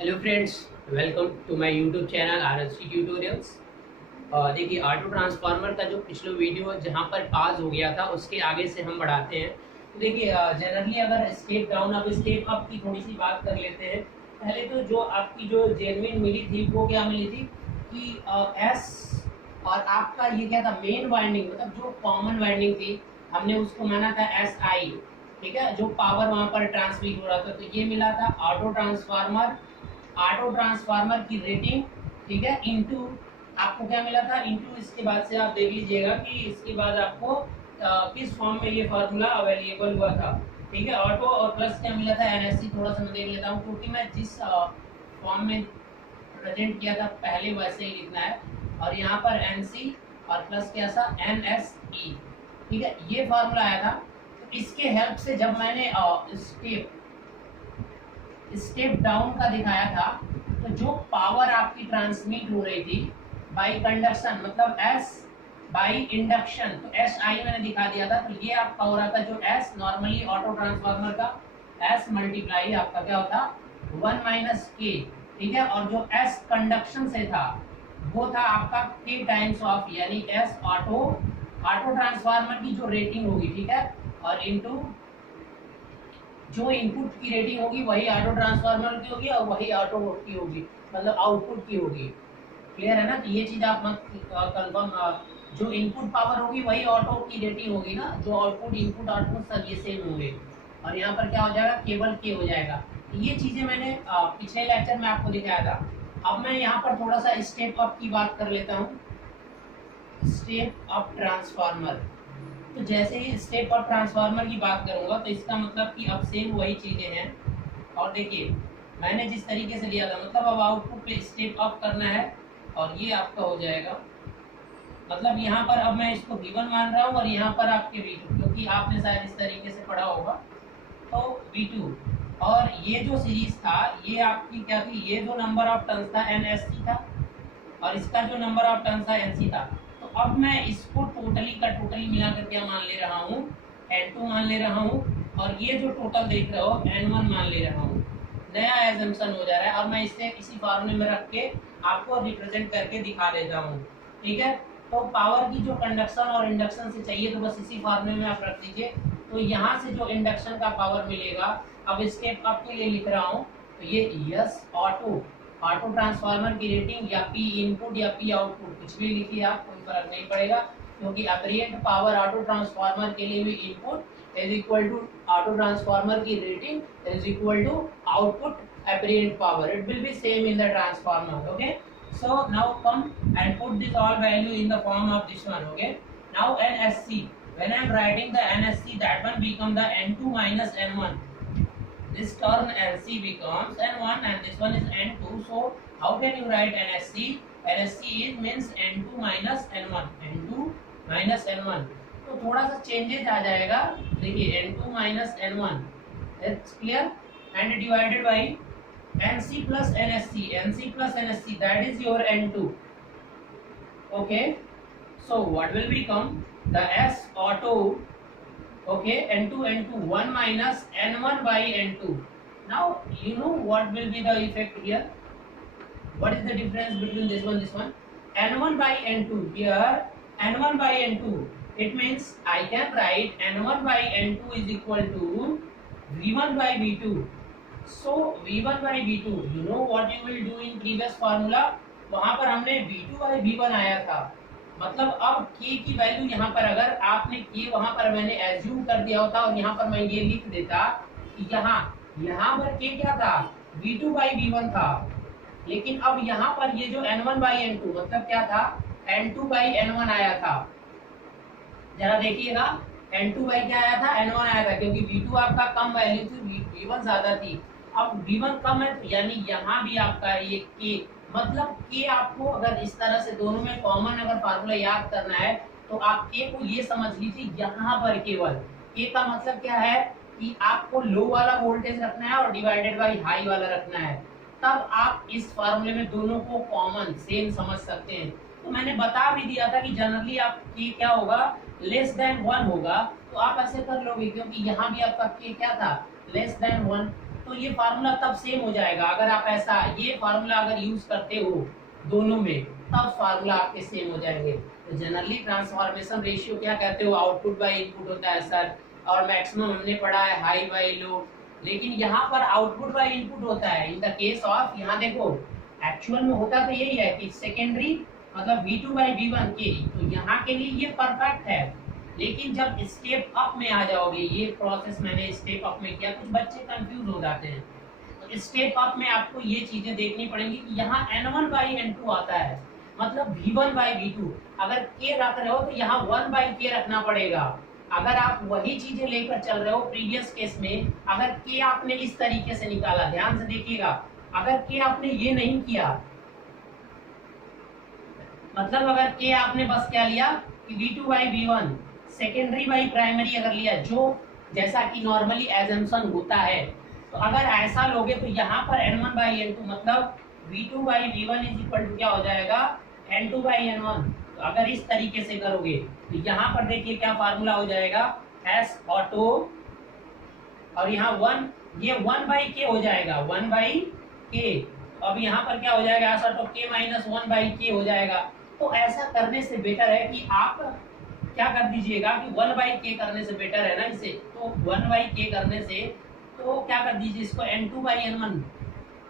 Hello friends, welcome to my YouTube channel RSC tutorials. देखिए, auto transformer का जो पिछला वीडियो जहां पर पास हो गया था उसके आगे से हम बढ़ाते हैं। तो देखिए, जनरली अगर स्टेप डाउन अब स्टेप अप की थोड़ी सी बात कर लेते हैं। पहले तो जो आपकी जो जेन्युइन मिली थी वो क्या मिली थी कि एस और आपका ये क्या था, मेन वाइंडिंग मतलब जो कॉमन वाइंडिंग थी हमने उसको माना था SI। ठीक है, जो पावर वहां पर ट्रांसमिट हो रहा था, तो ये मिला था ऑटो ट्रांसफार्मर की रेटिंग। ठीक है, इनटू आपको क्या मिला था, इनटू इसके बाद से आप देख लीजिएगा कि इसके बाद आपको किस फॉर्म में ये फार्मूला अवेलेबल हुआ था। ठीक है, ऑटो और प्लस क्या मिला था, NSC। थोड़ा सा मैं देख लेता हूँ क्योंकि मैं जिस फॉर्म में प्रेजेंट किया था पहले वैसे ही लिखना है। और यहाँ पर NC और प्लस क्या था, NSE। ठीक है, ये फार्मूला आया था। तो इसके हेल्प से जब मैंने स्टेप डाउन का दिखाया था, तो जो पावर आपकी ट्रांसमिट हो रही थी बाय कंडक्शन मतलब S बाय इंडक्शन, तो SI मैंने दिखा दिया था। तो ये आपका हो रहा था जो S नॉर्मली ऑटो ट्रांसफार्मर का S मल्टीप्लाई आपका क्या होता 1 माइनस K। ठीक है, और जो S कंडक्शन से था वो था आपका K टाइम्स ऑफ, यानी S ऑटो ट्रांसफार्मर की जो रेटिंग होगी। ठीक है, और इनटू जो इनपुट की रेटिंग होगी वही ऑटो ट्रांसफार्मर की होगी और वही ऑटो की होगी, मतलब आउटपुट की होगी। क्लियर है ना? तो ये चीज आप मत कंफर्म, जो इनपुट पावर होगी वही ऑटो की रेटिंग होगी ना, जो आउटपुट इनपुट आउटपुट सब ये सेम होंगे। और यहाँ पर क्या हो जाएगा, केवल के हो जाएगा। तो ये चीजें मैंने पिछले लेक्चर में आपको दिखाया था। अब मैं यहाँ पर थोड़ा सा स्टेप अप की बात कर लेता हूँ। स्टेप अप ट्रांसफार्मर, तो जैसे ही स्टेप अप ट्रांसफार्मर की बात करूंगा तो इसका मतलब कि अब सेम वही चीजें हैं। और देखिए, मैंने जिस तरीके से लिया था, मतलब अब आउटपुट पे स्टेप अप करना है और ये आपका हो जाएगा। मतलब यहाँ पर अब मैं इसको V1 मान रहा हूँ और यहाँ पर आपके V2, क्योंकि आपने शायद इस तरीके से पढ़ा होगा। तो V2 और ये जो सीरीज था ये आपकी क्या थी, ये जो नंबर ऑफ टर्न्स था NSC था और इसका जो नंबर ऑफ टर्न्स था NC था। तो अब मैं इसको टोटली का टोटली मिलाकर क्या मान ले रहा हूँ, N2 मान ले रहा हूँ, और ये जो टोटल देख रहे हो N1 मान ले रहा हूँ। नया एजम्पशन हो जा रहा है। अब मैं इसे इसी फॉर्मूले में रख के आपको रिप्रेजेंट करके दिखा देता हूँ। ठीक है, तो पावर की जो कंडक्शन और इंडक्शन से चाहिए तो बस इसी फॉर्मूले में आप रख दीजिए। तो यहाँ से जो इंडक्शन का पावर मिलेगा, अब स्टेप अप के लिए लिख रहा हूँ, तो ये यस ऑटो ट्रांसफार्मर की रेटिंग या P इनपुट या P आउटपुट कुछ भी लिखिए आप, कोई फर्क नहीं पड़ेगा, क्योंकि अपेरेंट पावर ऑटो ट्रांसफार्मर के लिए भी input is equal to auto transformer की rating is equal to output apparent power. It will be same in the transformer. Okay, so now come and put this all value in the form of this one. Okay, now NSC, when I am writing the NSC, that one become the N2 minus N1. This term NC becomes N1 and this one is N2. So how can you write NSC? NSC is means N2 minus N1, N2 minus N1. तो थोड़ा सा changes आ जाएगा। देखिए, N2 minus N1, that's clear, and divided by NC plus NSC, NC plus NSC, that is your N2. Okay, so what will become the S auto? Okay, N2 1 minus N1 by N2. Now you know what will be the effect here. What is the difference between this one? N1 by N2. Here N1 by N2, it means I can write N1 by N2 is equal to V1 by V2. So V1 by V2, you know what you will do in previous formula, वहां पर हमने V2 by V1 आया था। मतलब अब K की value यहाँ पर अगर आपने K वहां पर मैंने एज्यूम कर दिया होता और यहाँ पर मैं ये लिख देता कि यहाँ पर K क्या था, V2 by V1 था, लेकिन अब यहाँ पर ये जो N1 by N2 मतलब क्या था, N2 by N1 आया था। जरा देखिएगा, N2 by क्या आया था, N1 आया था, क्योंकि V2 आपका कम वैल्यू थी, V1 ज्यादा थी। अब V1 कम है, तो यानी यहाँ भी आपका ये K, मतलब K आपको अगर इस तरह से दोनों में कॉमन अगर फार्मूला याद करना है तो आप K को ये समझ लीजिए, यहाँ पर केवल K का मतलब क्या है कि आपको लो वाला वोल्टेज रखना है और डिवाइडेड बाई हाई वाला रखना है, तब आप इस फार्मूले में दोनों को कॉमन सेम समझ सकते हैं। तो मैंने बता भी दिया था कि जनरली आप K क्या होगा, लेस देन 1 होगा, तो आप ऐसे कर लोगे, क्योंकि यहाँ भी आपका K क्या था, लेस देन 1। तो ये फार्मूला तब सेम हो जाएगा। अगर आप ऐसा ये फार्मूला अगर यूज करते हो दोनों में, तब फार्मूला आपके सेम हो जाएंगे। तो जनरली ट्रांसफॉर्मेशन रेशियो क्या कहते हो, आउटपुट बाय इनपुट होता है सर, और मैक्सिमम हमने पढ़ा है हाई बाय लो, लेकिन यहाँ पर आउटपुट बाय इनपुट होता है। इन द केस ऑफ, यहाँ देखो एक्चुअल में होता तो यही है कि सेकेंडरी मतलब V2 बाई V1 के, तो यहाँ के लिए ये परफेक्ट है। लेकिन जब स्टेप अप में आ जाओगे, ये प्रोसेस मैंने स्टेप अप में किया, कुछ बच्चे कंफ्यूज हो जाते हैं, तो स्टेप अप में आपको ये चीजें देखनी पड़ेंगी कि यहाँ N1 बाई N2 आता है, मतलब V1 बाई V2। अगर K रख रहे हो तो यहाँ 1 बाई K रखना पड़ेगा। अगर आप वही चीजें लेकर चल रहे हो प्रीवियस केस में, अगर K आपने इस तरीके से निकाला, ध्यान से देखिएगा, अगर K आपने ये नहीं किया, मतलब अगर K आपने बस क्या लिया कि V2 by V1 secondary by primary अगर लिया, जो जैसा कि नॉर्मली एजम्पशन होता है, तो अगर ऐसा लोगे तो यहाँ पर N1 बाई N2 मतलब V2 by V1 is equal to क्या हो जाएगा, N2 बाई N1। तो अगर इस तरीके से करोगे तो यहाँ पर देखिए क्या फार्मूला हो जाएगा, S ऑटो, और यहाँ 1, ये 1 बाई K हो जाएगा, 1 बाई K। अब यहाँ पर क्या हो जाएगा, S auto K minus 1 by K हो जाएगा। तो ऐसा करने से बेटर है कि आप क्या कर दीजिएगा कि 1 बाई K करने से बेटर है ना इसे, तो 1 बाई K करने से तो क्या कर दीजिए इसको N2 बाई N1,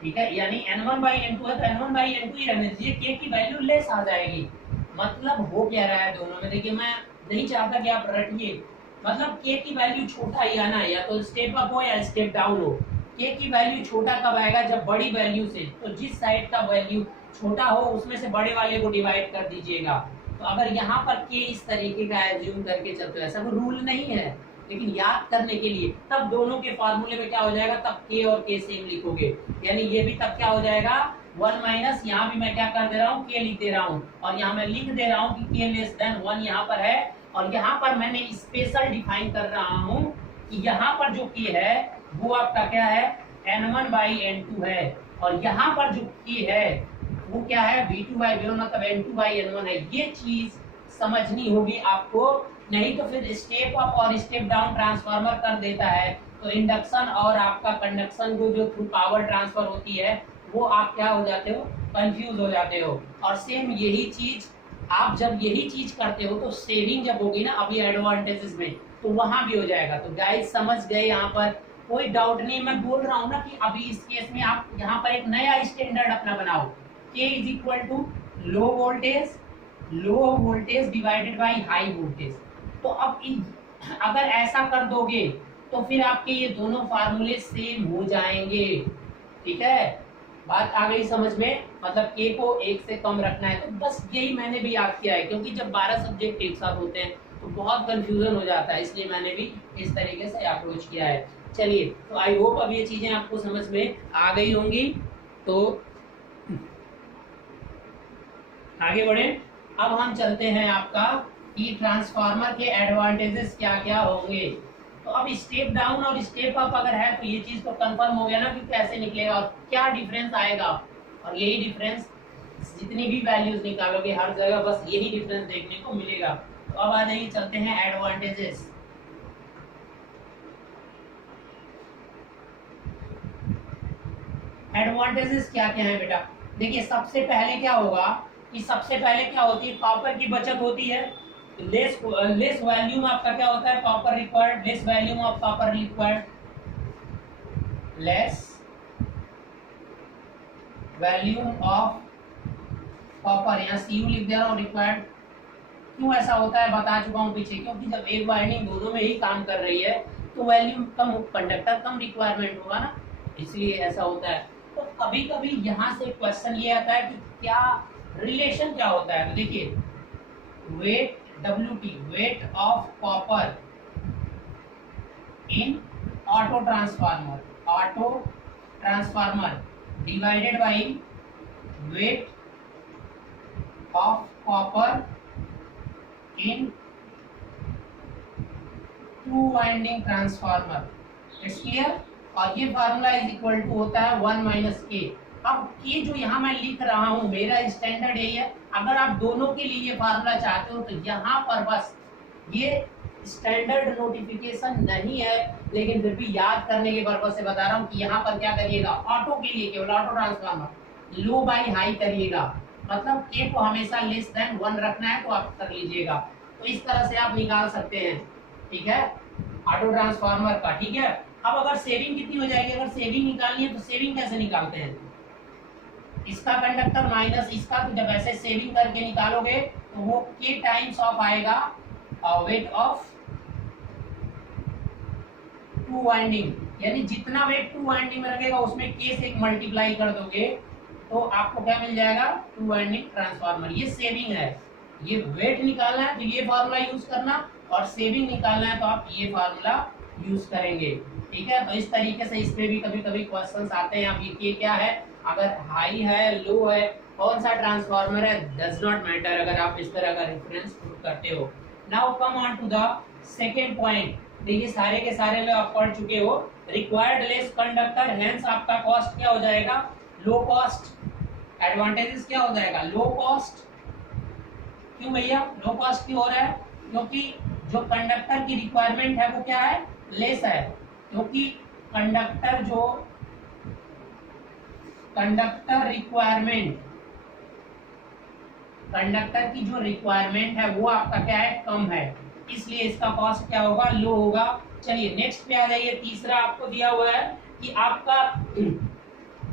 ठीक है, यानी N1 बाई N2 है तो N1 बाई N2 ही रहने दीजिए, K की वैल्यू लेस आ जाएगी। मतलब हो क्या रहा है दोनों में, देखिए मैं नहीं चाहता कि आप रटिए, मतलब K की वैल्यू छोटा ही आना है, या तो स्टेप अप हो या स्टेप डाउन हो। K की वैल्यू छोटा कब आएगा, जब बड़ी वैल्यू से, तो जिस साइड का वैल्यू छोटा हो उसमें से बड़े वाले को डिवाइड कर दीजिएगा। तो अगर यहाँ पर K इस तरीके का एज्यूम करके चलते हो, ऐसा कोई रूल नहीं है, लेकिन याद करने के लिए, तब दोनों के फार्मूले में क्या हो जाएगा, तब K और K सेम लिखोगे, यानी ये भी तब क्या हो जाएगा 1 माइनस, यहाँ भी मैं क्या कर दे रहा हूँ, K लिख दे रहा हूँ, और यहाँ मैं लिख दे रहा हूँ कि K लेस देन 1 यहाँ पर है, और यहाँ पर मैंने स्पेशल डिफाइन कर रहा हूँ कि यहाँ पर जो K है वो आपका क्या है, N1 बाई N2 है, और यहाँ पर जो K है वो क्या है, V2 बाई V1 मतलब N2 बाई N1 है। ये चीज समझनी होगी आपको, नहीं तो फिर स्टेप अप और स्टेप डाउन ट्रांसफार्मर कर देता है, तो इंडक्शन और आपका कंडक्शन को जो थ्रू पावर ट्रांसफर होती है वो आप क्या हो जाते हो, कंफ्यूज हो जाते हो। और सेम यही चीज आप जब यही चीज करते हो तो सेविंग जब होगी ना अभी एडवांटेजेस में, तो वहां भी हो जाएगा। तो गाइस समझ गए, यहाँ पर कोई डाउट नहीं। मैं बोल रहा हूँ ना कि अभी इस केस में आप यहाँ पर एक नया स्टैंडर्ड अपना बनाओ, K is equal to low voltage divided by high voltage. तो अब अगर ऐसा कर दोगे तो फिर आपके ये दोनों फार्मूले सेम हो जाएंगे, ठीक है, बात आ गई समझ में। मतलब K को 1 से कम रखना है, तो बस यही मैंने भी याद किया है, क्योंकि जब 12 सब्जेक्ट एक साथ होते हैं तो बहुत कंफ्यूजन हो जाता है, इसलिए मैंने भी इस तरीके से अप्रोच किया है। चलिए, तो आई होप अब ये चीजें आपको समझ में आ गई होंगी। तो आगे बढ़े, अब हम चलते हैं आपका कि ट्रांसफार्मर के एडवांटेजेस क्या क्या होंगे। तो अब स्टेप डाउन और स्टेप अप अगर है तो ये चीज तो कंफर्म हो गया ना कि कैसे निकलेगा और क्या डिफरेंस आएगा, और यही डिफरेंस जितनी भी वैल्यूज निकालोगे हर जगह बस यही डिफरेंस देखने को मिलेगा। तो अब आ जाइए, चलते हैं एडवांटेजेस। एडवांटेजेस क्या क्या है बेटा, देखिए सबसे पहले क्या होगा कि सबसे पहले क्या होती है, कॉपर की बचत होती है। लेस वॉल्यूम आपका क्या होता है, copper required, less volume of copper required, less volume of copper, यहाँ CU लिख दे रहा हूँ रिक्वायर्ड। क्यों ऐसा होता है बता चुका हूँ पीछे, क्योंकि जब एक वाइंडिंग दोनों में ही काम कर रही है तो वॉल्यूम कम, कंडक्टर कम रिक्वायरमेंट होगा ना, इसलिए ऐसा होता है। तो कभी कभी यहाँ से क्वेश्चन ये आता है कि क्या रिलेशन क्या होता है। तो देखिए weight WT, weight of copper in auto transformer divided by weight of copper in two winding transformer. It's clear. और ये फार्मूला इज इक्वल टू होता है 1 माइनस K। अब K जो यहाँ मैं लिख रहा हूँ मेरा स्टैंडर्ड यही है, अगर आप दोनों के लिए ये फार्मूला चाहते हो तो यहाँ पर बस ये स्टैंडर्ड नोटिफिकेशन नहीं है, लेकिन फिर भी याद करने के पर्पज से बता रहा हूँ कि यहाँ पर क्या करिएगा, ऑटो के लिए केवल auto transformer low by high करिएगा, मतलब के को हमेशा लेस देन 1 रखना है तो आप कर लीजिएगा। तो इस तरह से आप निकाल सकते हैं, ठीक है, ऑटो ट्रांसफार्मर का। ठीक है, अब अगर सेविंग कितनी हो जाएगी, अगर सेविंग निकालनी है तो सेविंग कैसे निकालते हैं, इसका कंडक्टर माइनस इसका, तो जब ऐसे सेविंग करके निकालोगे तो वो के टाइम्स ऑफ आएगा वेट ऑफ 2 वाइंडिंग, यानी जितना वेट 2 वाइंडिंग में लगेगा उसमें के से एक मल्टीप्लाई कर दोगे तो आपको क्या मिल जाएगा, 2 वाइंडिंग ट्रांसफार्मर। ये सेविंग है, ये वेट निकालना है तो ये फार्मूला यूज करना, और सेविंग निकालना है तो आप ये फार्मूला यूज करेंगे। ठीक है, तो इस तरीके से इस पे भी कभी कभी क्वेश्चंस आते हैं। अब ये क्या है, अगर हाई है लो है कौन सा ट्रांसफार्मर है डज नॉट मैटर, अगर आप इस तरह का रेफरेंस पुट करते हो। Now come on to the second point. देखिए सारे के सारे लोग आप पढ़ चुके हो, रिक्वायर्ड लेस कंडक्टर, हेंस आपका कॉस्ट क्या हो जाएगा, लो कॉस्ट। एडवांटेजेस क्या हो जाएगा, लो कॉस्ट। क्यों भैया लो कॉस्ट क्यों हो रहा है, क्योंकि जो कंडक्टर की रिक्वायरमेंट है वो क्या है, लेस है, क्योंकि कंडक्टर रिक्वायरमेंट, कंडक्टर की जो रिक्वायरमेंट है वो आपका क्या है, कम है, इसलिए इसका कॉस्ट क्या होगा, लो होगा। चलिए नेक्स्ट पे आ जाइए। तीसरा आपको दिया हुआ है कि आपका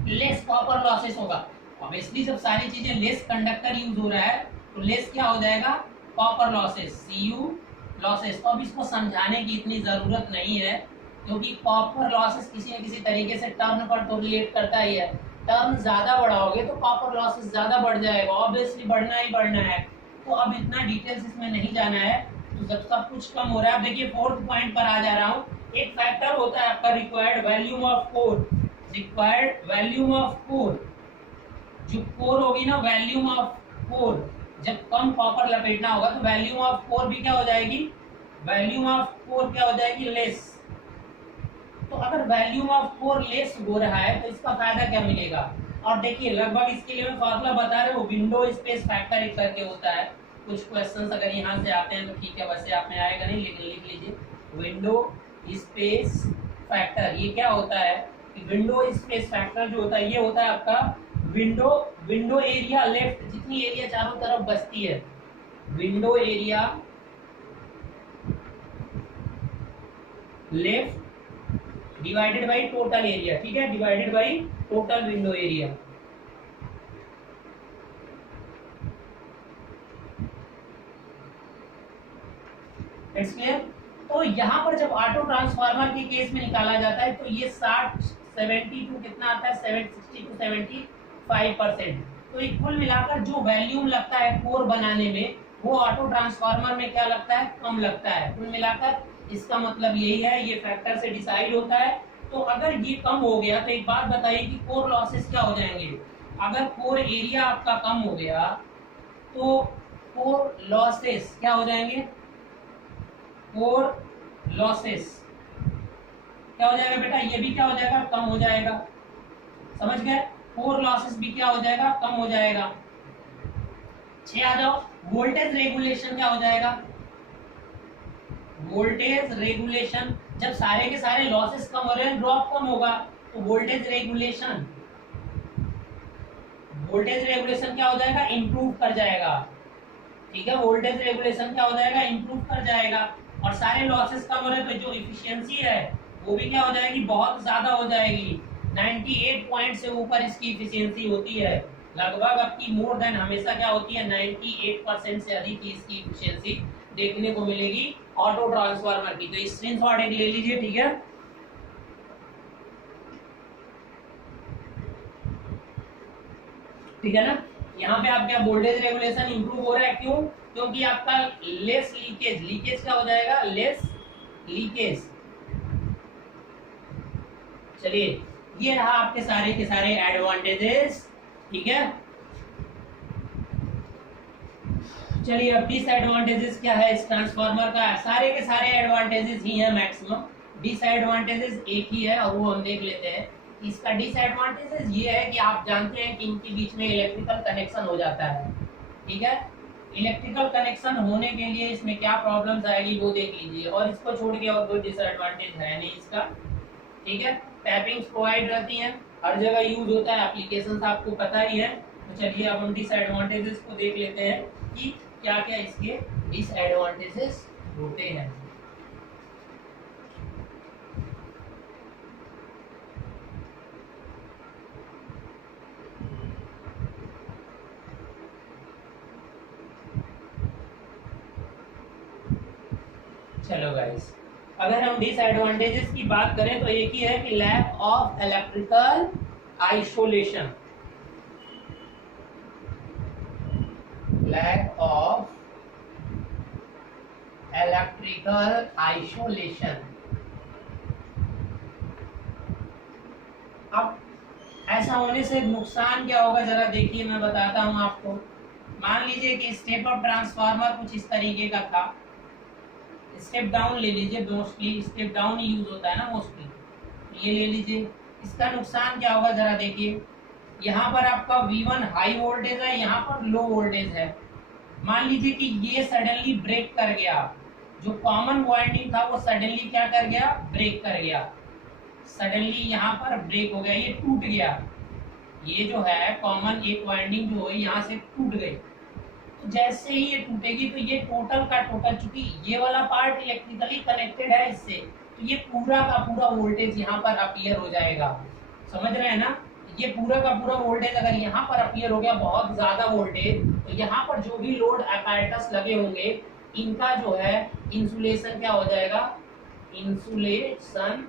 लेस कॉपर लॉसेस होगा। ऑब्वियसली जब सारी चीजें लेस कंडक्टर यूज हो रहा है तो लेस क्या हो जाएगा, कॉपर लॉसेस, सीयू लॉसेस। तो अब इसको समझाने की इतनी जरूरत नहीं है, क्योंकि कॉपर लॉसेस किसी न किसी तरीके से टर्न पर तो रिलेट करता ही है। टर्न ज्यादा बढ़ाओगे तो कॉपर लॉसेस ज्यादा बढ़ जाएगा, ऑब्वियसली बढ़ना ही बढ़ना है। तो अब इतना डिटेल्स इसमें नहीं जाना है, तो जब सब कुछ कम हो रहा है। अब देखिए फोर्थ पॉइंट पर आ जा रहा हूँ। एक फैक्टर होता है आपका required volume of core, required volume of core, जो कोर होगी ना, वॉल्यूम ऑफ कोर, जब कम कॉपर लपेटना होगा तो वॉल्यूम ऑफ कोर भी क्या हो जाएगी, वॉल्यूम ऑफ कोर क्या हो जाएगी, लेस। तो अगर वॉल्यूम ऑफ कोर लेस हो रहा है तो इसका फायदा क्या मिलेगा। और देखिए लगभग इसके लिए मैं फॉर्मूला बता रहा हूँ, विंडो स्पेस फैक्टर एक करके होता है। कुछ क्वेश्चंस अगर यहाँ से आते हैं तो ठीक है, वैसे आप में आएगा नहीं, लेकिन लिख लीजिए विंडो स्पेस फैक्टर। ये क्या होता है कि विंडो स्पेस फैक्टर जो होता है ये होता है आपका विंडो एरिया लेफ्ट, जितनी एरिया चारों तरफ बचती है, window area left divided by total area. ठीक है, divided by total window area. It's clear. तो यहाँ पर जब ऑटो ट्रांसफार्मर के केस में निकाला जाता है तो ये 70 टू कितना आता है, 60 टू 75%। तो ये कुल मिलाकर जो वैल्यूम लगता है कोर बनाने में वो ऑटो ट्रांसफार्मर में क्या लगता है, कम लगता है। कुल मिलाकर इसका मतलब यही है, ये फैक्टर से डिसाइड होता है। तो अगर ये कम हो गया तो एक बात बताइए कि कोर लॉसेस क्या हो जाएंगे। अगर कोर एरिया आपका कम हो गया तो कोर लॉसेस क्या हो जाएंगे, कोर लॉसेस क्या हो जाएगा बेटा, ये भी क्या हो जाएगा, कम हो जाएगा। समझ गए, कोर लॉसेस भी क्या हो जाएगा, कम हो जाएगा। 6 आ जाओ, वोल्टेज रेगुलेशन क्या हो जाएगा, वोल्टेज रेगुलेशन। जब सारे के सारे लॉसेस कम हो रहे हैं, ड्रॉप कम होगा, तो वोल्टेज रेगुलेशन क्या हो जाएगा, इंप्रूव कर जाएगा। ठीक है, वोल्टेज रेगुलेशन क्या हो जाएगा, इंप्रूव कर जाएगा। और सारे लॉसेस कम हो रहे हैं तो जो इफिशियंसी है वो भी क्या हो जाएगी, बहुत ज्यादा हो जाएगी। 98 पॉइंट से ऊपर इसकी इफिशियंसी होती है, लगभग आपकी मोर देन हमेशा क्या होती है, 98% से अधिक की इसकी इफिशियंसी देखने को मिलेगी ऑटो ट्रांसफार्मर की। तो स्क्रीनशॉट एक ले लीजिए, ठीक है। ठीक है ना, यहाँ पे आप क्या, वोल्टेज रेगुलेशन इंप्रूव हो रहा है, क्यों, क्योंकि आपका लेस लीकेज क्या हो जाएगा, लेस लीकेज। चलिए ये रहा आपके सारे के सारे एडवांटेजेस। ठीक है, चलिए अब डिसएडवांटेजेस क्या है इस ट्रांसफार्मर का। सारे के सारे एडवांटेजेस ही है मैक्सिमम, डिसएडवांटेजेस एक ही है और वो हम देख लेते हैं। इसका डिसएडवांटेजेस ये है कि आप जानते हैं कि इनके बीच में इलेक्ट्रिकल कनेक्शन हो जाता है। ठीक है, इलेक्ट्रिकल कनेक्शन होने के लिए इसमें क्या प्रॉब्लम्स आएगी वो देख लीजिए, और इसको छोड़ के और कोई डिसएडवांटेज है नहीं इसका। ठीक है, टैपिंग्स प्रोवाइड रहती हैं, हर जगह यूज होता है, एप्लीकेशंस आपको पता ही है। तो चलिए अब हम डिसएडवांटेजेस को देख लेते हैं कि क्या क्या इसके डिसएडवांटेजेस होते हैं। चलो गाइस, अगर हम डिसएडवांटेजेस की बात करें तो एक ही है कि lack of electrical isolation, lack of electrical isolation. अब ऐसा होने से नुकसान क्या होगा जरा देखिए, मैं बताता हूं आपको। मान लीजिए कि स्टेप अप ट्रांसफार्मर कुछ इस तरीके का था, स्टेप डाउन ले लीजिए, मोस्टली स्टेप डाउन ही यूज होता है ना मोस्टली, ये ले लीजिए। इसका नुकसान क्या होगा जरा देखिए, यहाँ पर आपका V1 हाई वोल्टेज है, यहाँ पर लो वोल्टेज है। मान लीजिए कि ये सडनली ब्रेक कर गया, जो कॉमन वाइंडिंग था वो सडनली क्या कर गया, ब्रेक कर गया, सडनली यहाँ पर ब्रेक हो गया, ये टूट गया। ये जो है कॉमन एक वाइंडिंग जो है यहाँ से टूट गई, तो जैसे ही ये टूटेगी तो ये टोटल का टोटल, चूंकि ये वाला पार्ट इलेक्ट्रिकली कनेक्टेड है इससे, तो ये पूरा का पूरा वोल्टेज यहाँ पर अपीयर हो जाएगा। समझ रहे हैं ना, ये पूरा का पूरा वोल्टेज अगर यहाँ पर अपीयर हो गया बहुत ज्यादा वोल्टेज, तो यहाँ पर जो भी लोड अपैरेटस लगे होंगे इनका जो है इंसुलेशन क्या हो जाएगा, इंसुलेशन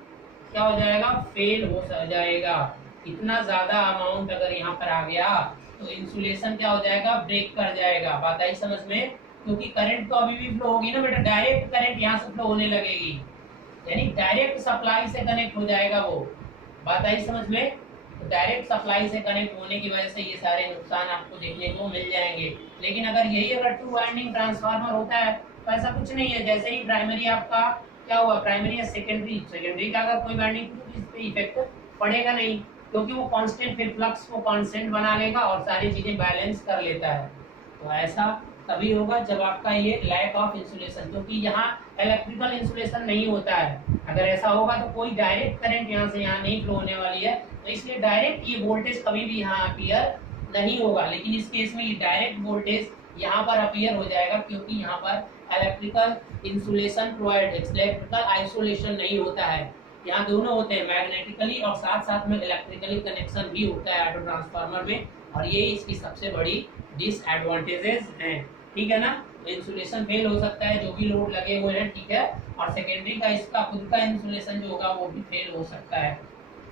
क्या हो जाएगा, फेल हो जाएगा। इतना ज्यादा अमाउंट अगर यहाँ पर आ गया तो इंसुलेशन क्या हो जाएगा, ब्रेक कर जाएगा। बात आई समझ में, क्योंकि करंट तो अभी भी फ्लो होगी ना बेटा, डायरेक्ट करंट यहाँ से फ्लो होने लगेगी, यानी डायरेक्ट सप्लाई से कनेक्ट हो जाएगा वो। बात आई समझ में, तो डायरेक्ट सप्लाई से कनेक्ट होने की वजह से ये सारे नुकसान आपको देखने को मिल जाएंगे। लेकिन अगर यही अगर टू वाइंडिंग ट्रांसफार्मर होता है तो ऐसा कुछ नहीं है, जैसे ही प्राइमरी आपका क्या हुआ, प्राइमरी या सेकेंडरी, सेकेंडरी का अगर कोई वाइंडिंग तो इस पे इफेक्ट पड़ेगा नहीं, क्योंकि वो कांस्टेंट फिर फ्लक्स को कांस्टेंट बना लेगा और सारी चीजें बैलेंस कर लेता है। तो ऐसा तभी होगा जब आपका ये लैक ऑफ इंसुलेशन, क्योंकि यहाँ इलेक्ट्रिकल इंसुलेशन नहीं होता है। अगर ऐसा होगा तो कोई डायरेक्ट करंट यहाँ से यहाँ नहीं फ्लो होने वाली है, तो इसलिए डायरेक्ट ये वोल्टेज कभी भी यहाँ अपीयर नहीं होगा। लेकिन इस केस में ये डायरेक्ट वोल्टेज यहाँ पर अपीयर हो जाएगा, क्योंकि यहाँ पर electrical insulation provide, electrical isolation नहीं होता है। यहाँ दोनों होते हैं, मैग्नेटिकली और साथ साथ में इलेक्ट्रिकली कनेक्शन भी होता है ऑटो ट्रांसफार्मर में, और ये इसकी सबसे बड़ी डिसएडवांटेजेस हैं। ठीक है ना, तो इंसुलेशन फेल हो सकता है जो भी लोड लगे हुए हैं, ठीक है, और सेकेंडरी का इसका खुद का इंसुलेशन जो होगा वो भी फेल हो सकता है,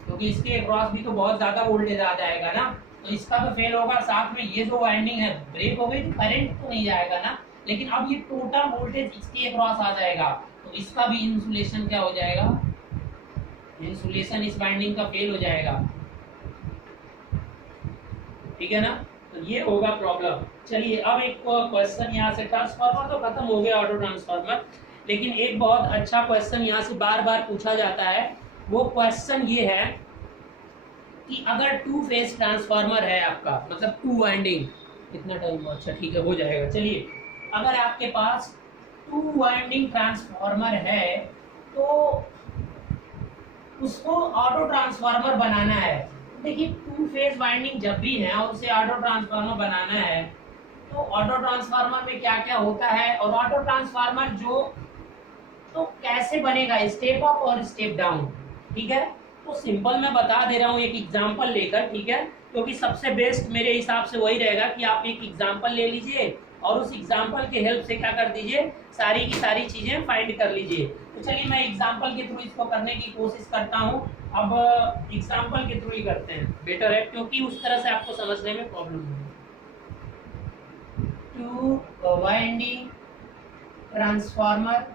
क्योंकि इसके अक्रॉस भी तो बहुत ज्यादा वोल्टेज आ जाएगा ना, तो इसका तो फेल होगा। साथ में ये जो वाइंडिंग है ब्रेक हो गई तो करंट तो नहीं जाएगा ना, लेकिन अब ये टोटल वोल्टेज इसके अक्रॉस आ जाएगा, तो इसका भी इंसुलेशन क्या हो जाएगा, इंसुलेशन इस वाइंडिंग का फेल हो जाएगा। ठीक है ना, तो ये होगा प्रॉब्लम। चलिए अब एक क्वेश्चन यहाँ से, ट्रांसफार्मर तो खत्म हो गया ऑटो ट्रांसफार्मर, लेकिन एक बहुत अच्छा क्वेश्चन यहाँ से बार बार पूछा जाता है। वो क्वेश्चन ये है कि अगर टू फेज ट्रांसफार्मर है आपका, मतलब टू वाइंडिंग, कितना टाइम हो, अच्छा ठीक है हो जाएगा। चलिए अगर आपके पास टू वाइंडिंग ट्रांसफार्मर है तो उसको ऑटो ट्रांसफार्मर बनाना है। देखिए टू फेज वाइंडिंग जब भी है और उसे ऑटो ट्रांसफार्मर बनाना है, तो ऑटो ट्रांसफार्मर में क्या क्या होता है, और ऑटो ट्रांसफार्मर जो तो कैसे बनेगा, स्टेप अप और स्टेप डाउन। ठीक है, तो सिंपल मैं बता दे रहा हूँ एक एग्जांपल लेकर, ठीक है, क्योंकि सबसे बेस्ट मेरे हिसाब से वही रहेगा कि आप एक एग्जांपल ले लीजिए और उस एग्जांपल के हेल्प से क्या कर दीजिए, सारी की सारी चीजें फाइंड कर लीजिए। तो चलिए मैं एग्जांपल के थ्रू इसको करने की कोशिश करता हूँ। अब एग्जांपल के थ्रू ही करते हैं, बेटर है, क्योंकि उस तरह से आपको समझने में प्रॉब्लम है। To winding transformer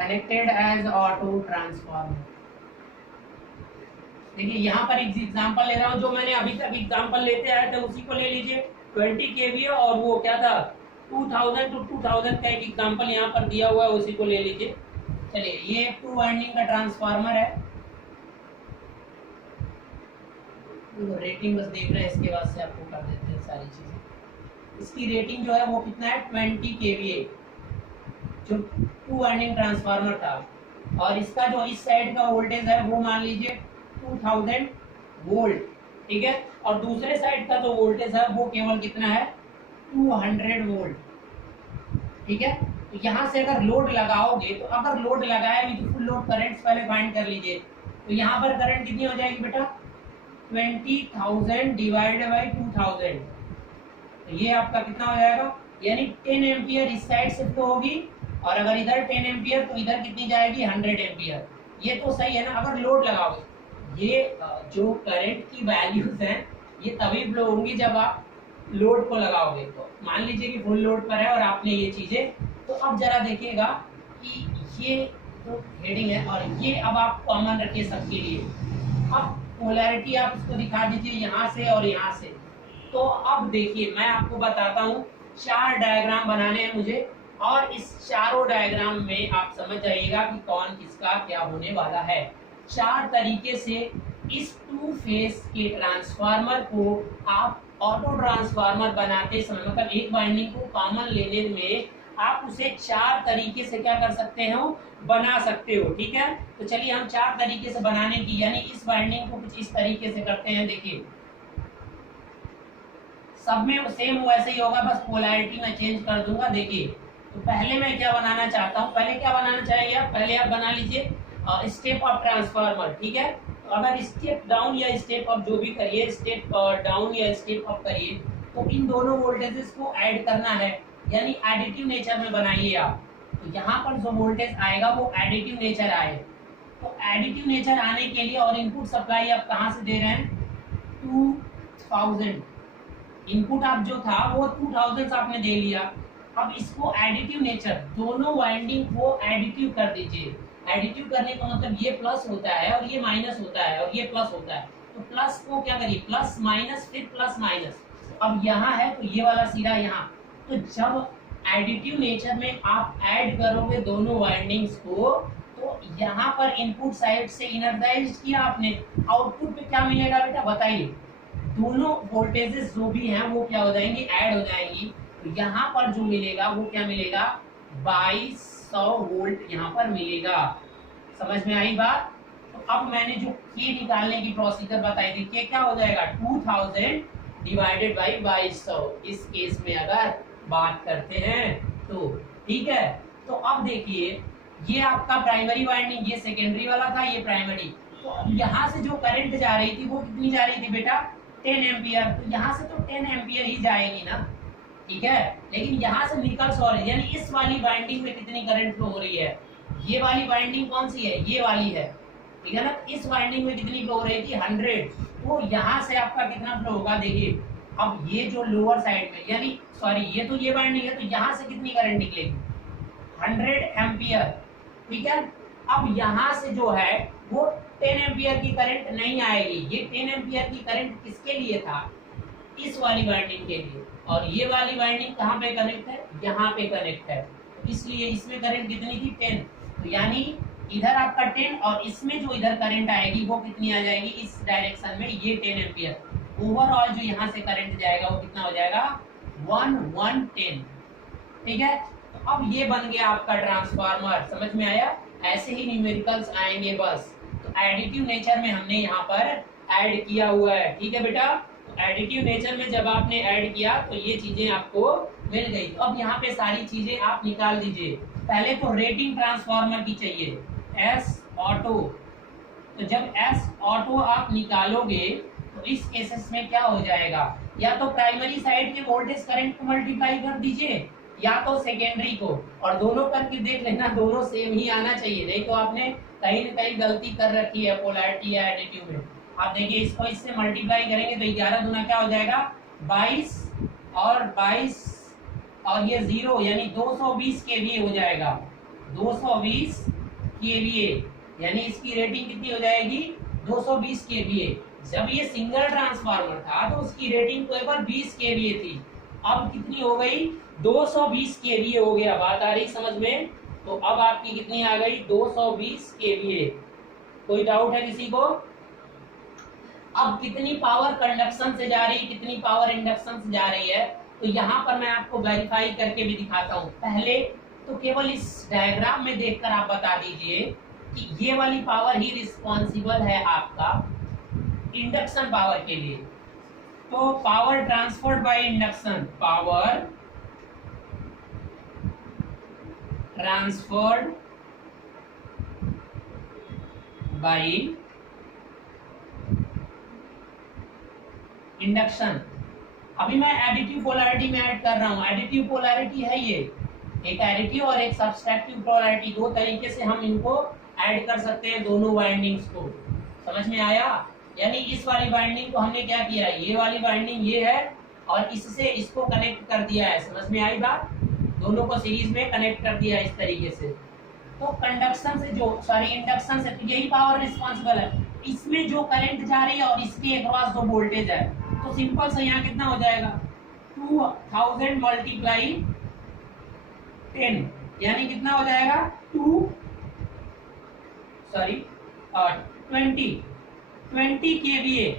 connected as auto transformer। देखिए यहाँ पर एक एग्जांपल ले रहा हूँ, जो मैंने अभी तक एग्जांपल लेते आए थे उसी को ले लीजिए। 20 kVA और वो क्या था 2000 to 2000 का एक एग्जांपल यहाँ पर दिया हुआ है, उसी को ले लीजिए। चलिए ये 2 वाइंडिंग का ट्रांसफार्मर है, रेटिंग बस देख रहे हैं, इसके बाद से आपको कर देते हैं सारी चीजें। इसकी रेटिंग जो है वो कितना है 20 kVA, जो 2 वाइंडिंग ट्रांसफार्मर था। और इसका जो इस साइड का वोल्टेज है वो मान लीजिए 2000 वोल्ट, ठीक है। और दूसरे साइड का जो वोल्टेज है वो केवल कितना है 200 वोल्ट, ठीक है। तो यहाँ से अगर लोड लगाओगे, तो अगर लोड लगाया भी तो फुल लोड करंट पहले फाइंड कर लीजिए। तो यहाँ पर करंट कितनी हो जाएगी बेटा 20,000 डिवाइडेड बाई 2000, तो ये आपका कितना हो जाएगा, यानी 10 एम्पियर इस साइड से फ्लो होगी, और अगर इधर 10 एम्पियर तो इधर कितनी जाएगी 100 एम्पियर। ये तो सही है ना। अगर लोड लगाओगे, ये जो करंट की वैल्यूज हैं ये तभी फ्लो होंगी जब आप लोड को लगाओगे। तो मान लीजिए कि फुल लोड पर है और आपने ये चीजें, तो अब जरा देखिएगा कि ये जो हेडिंग है और ये अब आप कॉमन रखिए सबके लिए। अब पोलैरिटी आप इसको दिखा दीजिए यहाँ से और यहाँ से। तो अब देखिए मैं आपको बताता हूँ, 4 डायग्राम बनाने हैं मुझे, और इस चारों डायग्राम में आप समझ जाइएगा कि कौन किसका क्या होने वाला है। 4 तरीके से इस 2 फेज के ट्रांसफार्मर को आप ऑटो ट्रांसफार्मर बनाते समय, मतलब एक वाइंडिंग को कॉमन लेने में आप उसे 4 तरीके से क्या कर सकते हो, बना सकते हो, ठीक है। तो चलिए हम 4 तरीके से बनाने की, यानी इस वाइंडिंग को कुछ इस तरीके से करते हैं। देखिए सब में सेम वैसे ही होगा, बस पोलैरिटी में चेंज कर दूंगा। देखिए तो पहले मैं क्या बनाना चाहता हूँ, पहले क्या बनाना चाहिए आप, पहले आप बना लीजिए स्टेप अप ट्रांसफार्मर, ठीक है। तो अगर स्टेप डाउन या स्टेप अप जो भी करिए, स्टेप डाउन या स्टेप अप करिए, तो इन दोनों वोल्टेजेस को ऐड करना है, यानी एडिटिव नेचर में बनाइए आप। तो यहाँ पर जो वोल्टेज आएगा वो एडिटिव नेचर आए। तो एडिटिव नेचर आने के लिए, और इनपुट सप्लाई आप कहाँ से दे रहे हैं 2000, इनपुट आप जो था वो 2000 आपने दे लिया। अब इसको एडिटिव नेचर, दोनों वाइंडिंग को एडिटिव कर दीजिए। एडिटिव करने का मतलब ये प्लस होता है और ये माइनस होता है और ये प्लस होता है। तो प्लस को क्या करिए प्लस माइनस, फिर प्लस माइनस। अब यहाँ है तो ये वाला सीधा यहाँ। तो जब एडिटिव नेचर में आप ऐड करोगे दोनों वाइंडिंग्स को, तो यहाँ पर इनपुट साइड से इनर्जाइज किया आपने, आउटपुट पे क्या मिलेगा बेटा बताइए, दोनों वोल्टेजेस जो भी हैं वो क्या हो जाएंगी, ऐड हो जाएंगी। तो यहाँ पर जो मिलेगा वो क्या मिलेगा 2200 वोल्ट यहाँ पर मिलेगा। समझ में आई बात। तो अब मैंने जो के निकालने की प्रोसीजर बताई थी, के क्या हो जाएगा 2000 डिवाइडेड बाई 2200, इस केस में अगर बात करते हैं तो, ठीक है। तो अब देखिए ये आपका प्राइमरी वाइंडिंग, ये सेकेंडरी वाला था, ये प्राइमरी। तो यहाँ से जो करंट जा रही थी वो कितनी जा रही थी बेटा 10 एम्पियर। तो यहाँ से तो 10 एम्पियर ही जाएगी ना, ठीक है। लेकिन यहाँ से निकल सॉरी, यानी इस वाली वाइंडिंग में कितनी करंट फ्लो हो रही है, ये वाली वाइंडिंग कौन सी है, ये वाली है, ठीक है ना। इस वाइंडिंग में कितनी फ्लो हो रही थी 100। तो यहाँ से आपका कितना फ्लो होगा देखिए। अब ये जो लोअर साइड में, यानी सॉरी ये तो ये वाइंडिंग है, तो यहाँ से कितनी करंट निकलेगी 100 एम्पियर, ठीक है। अब यहाँ से जो है वो 10 एम्पियर की करंट नहीं आएगी। ये 10 एम्पियर की करंट किसके लिए था, इस वाली वाइंडिंग के लिए। और ये वाली वाइंडिंग कहाँ पे कनेक्ट है, यहाँ पे कनेक्ट है, इसलिए इसमें करंट कितनी थी 10। तो यानी इधर आपका 10 और इसमें जो इधर करंट आएगी वो कितनी आ जाएगी इस डायरेक्शन में, ये 10 एम्पियर। ओवरऑल जो यहाँ से करंट जाएगा वो कितना हो जाएगा 1110, ठीक है। तो अब ये बन गया आपका ट्रांसफार्मर, समझ में आया। ऐसे ही न्यूमेरिकल्स आएंगे बस। तो एडिटिव नेचर में हमने यहाँ पर ऐड किया हुआ है, ठीक है बेटा। तो एडिटिव नेचर में जब आपने ऐड किया तो ये चीजें आपको मिल गई। तो अब यहाँ पे सारी चीजें आप निकाल दीजिए। पहले तो रेटिंग ट्रांसफार्मर की चाहिए एस ऑटो। तो जब एस ऑटो आप निकालोगे तो इस केसेस में क्या हो जाएगा, या तो प्राइमरी साइड के वोल्टेज करंट को मल्टीप्लाई कर दीजिए या तो सेकेंडरी को, और दोनों करके देख लेना, दोनों सेम ही आना चाहिए। नहीं तो आपने कहीं न कहीं गलती कर रखी है पोलैरिटी या एडिटिव में। आप देखिए इसको इससे मल्टीप्लाई करेंगे तो 11 दूना क्या हो जाएगा 22 और 22 और ये 0 यानी 220 केवीए हो जाएगा। 220 केवीए यानी इसकी रेटिंग कितनी हो जाएगी 220 केवीए। जब ये सिंगल ट्रांसफार्मर था तो उसकी रेटिंग केवल 20 केवीए थी, अब कितनी हो गई 220 केवीए हो गया। बात आ रही समझ में। तो अब आपकी कितनी आ गई 220 केवीए। कोई डाउट है किसी को? अब कितनी पावर कंडक्शन से जा रही है, कितनी पावर इंडक्शन से जा रही है, तो यहाँ पर मैं आपको वेरीफाई करके भी दिखाता हूँ। पहले तो केवल इस डायग्राम में देखकर आप बता दीजिए कि ये वाली पावर ही रिस्पॉन्सिबल है आपका इंडक्शन पावर के लिए। तो power transferred by induction, power transferred by induction. अभी मैं एडिटिव पोलैरिटी में ऐड कर रहा हूं। एडिटिव पोलैरिटी है ये, एक एडिटिव और एक सब्सट्रैक्टिव पोलैरिटी, दो तरीके से हम इनको ऐड कर सकते हैं दोनों वाइंडिंग्स को। समझ में आया? यानी इस वाली वाइंडिंग को हमने क्या किया, ये वाली वाइंडिंग ये है और इससे इसको कनेक्ट कर दिया है। समझ में आई बात? दोनों को सीरीज में कनेक्ट कर दिया है इस तरीके से। तो कंडक्शन से जो इंडक्शन से तो यही पावर रिस्पॉन्सिबल है। इसमें जो करंट जा रही है और इसके अक्रॉस जो वोल्टेज है, तो सिंपल से यहाँ कितना हो जाएगा 2000 मल्टीप्लाई 10, यानी कितना हो जाएगा 20 केवीए।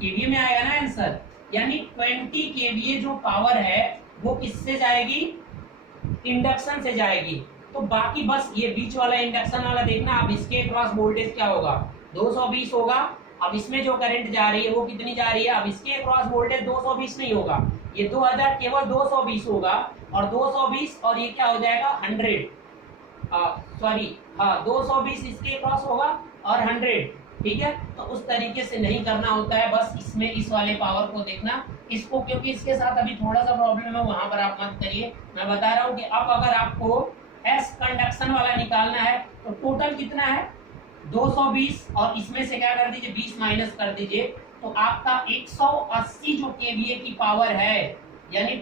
केवीए में आएगा ना आंसर, यानी 20 केवीए जो पावर है वो किससे जाएगी, इंडक्शन से जाएगी। तो बाकी बस ये बीच वाला इंडक्शन वाला देखना। अब इसके क्रॉस वोल्टेज क्या होगा 220 होगा। अब इसमें जो करंट जा रही है वो कितनी जा रही है, अब इसके क्रॉस वोल्टेज 220 नहीं होगा, ये 2000 केवल 220 होगा और 220 और ये क्या हो जाएगा 100, सॉरी हाँ 220 इसके क्रॉस होगा और 100। ठीक है, तो उस तरीके से नहीं करना होता है, बस इसमें इस वाले पावर को देखना इसको, क्योंकि इसके साथ अभी थोड़ा सा प्रॉब्लम है, वहां पर आप मत करिए। मैं बता रहा हूँ कि अब अगर आपको एस कंडक्शन वाला निकालना है तो टोटल कितना है 220 और इसमें से क्या कर दीजिए 20 माइनस कर दीजिए, तो आपका 180 जो केवीए की पावर है, यानी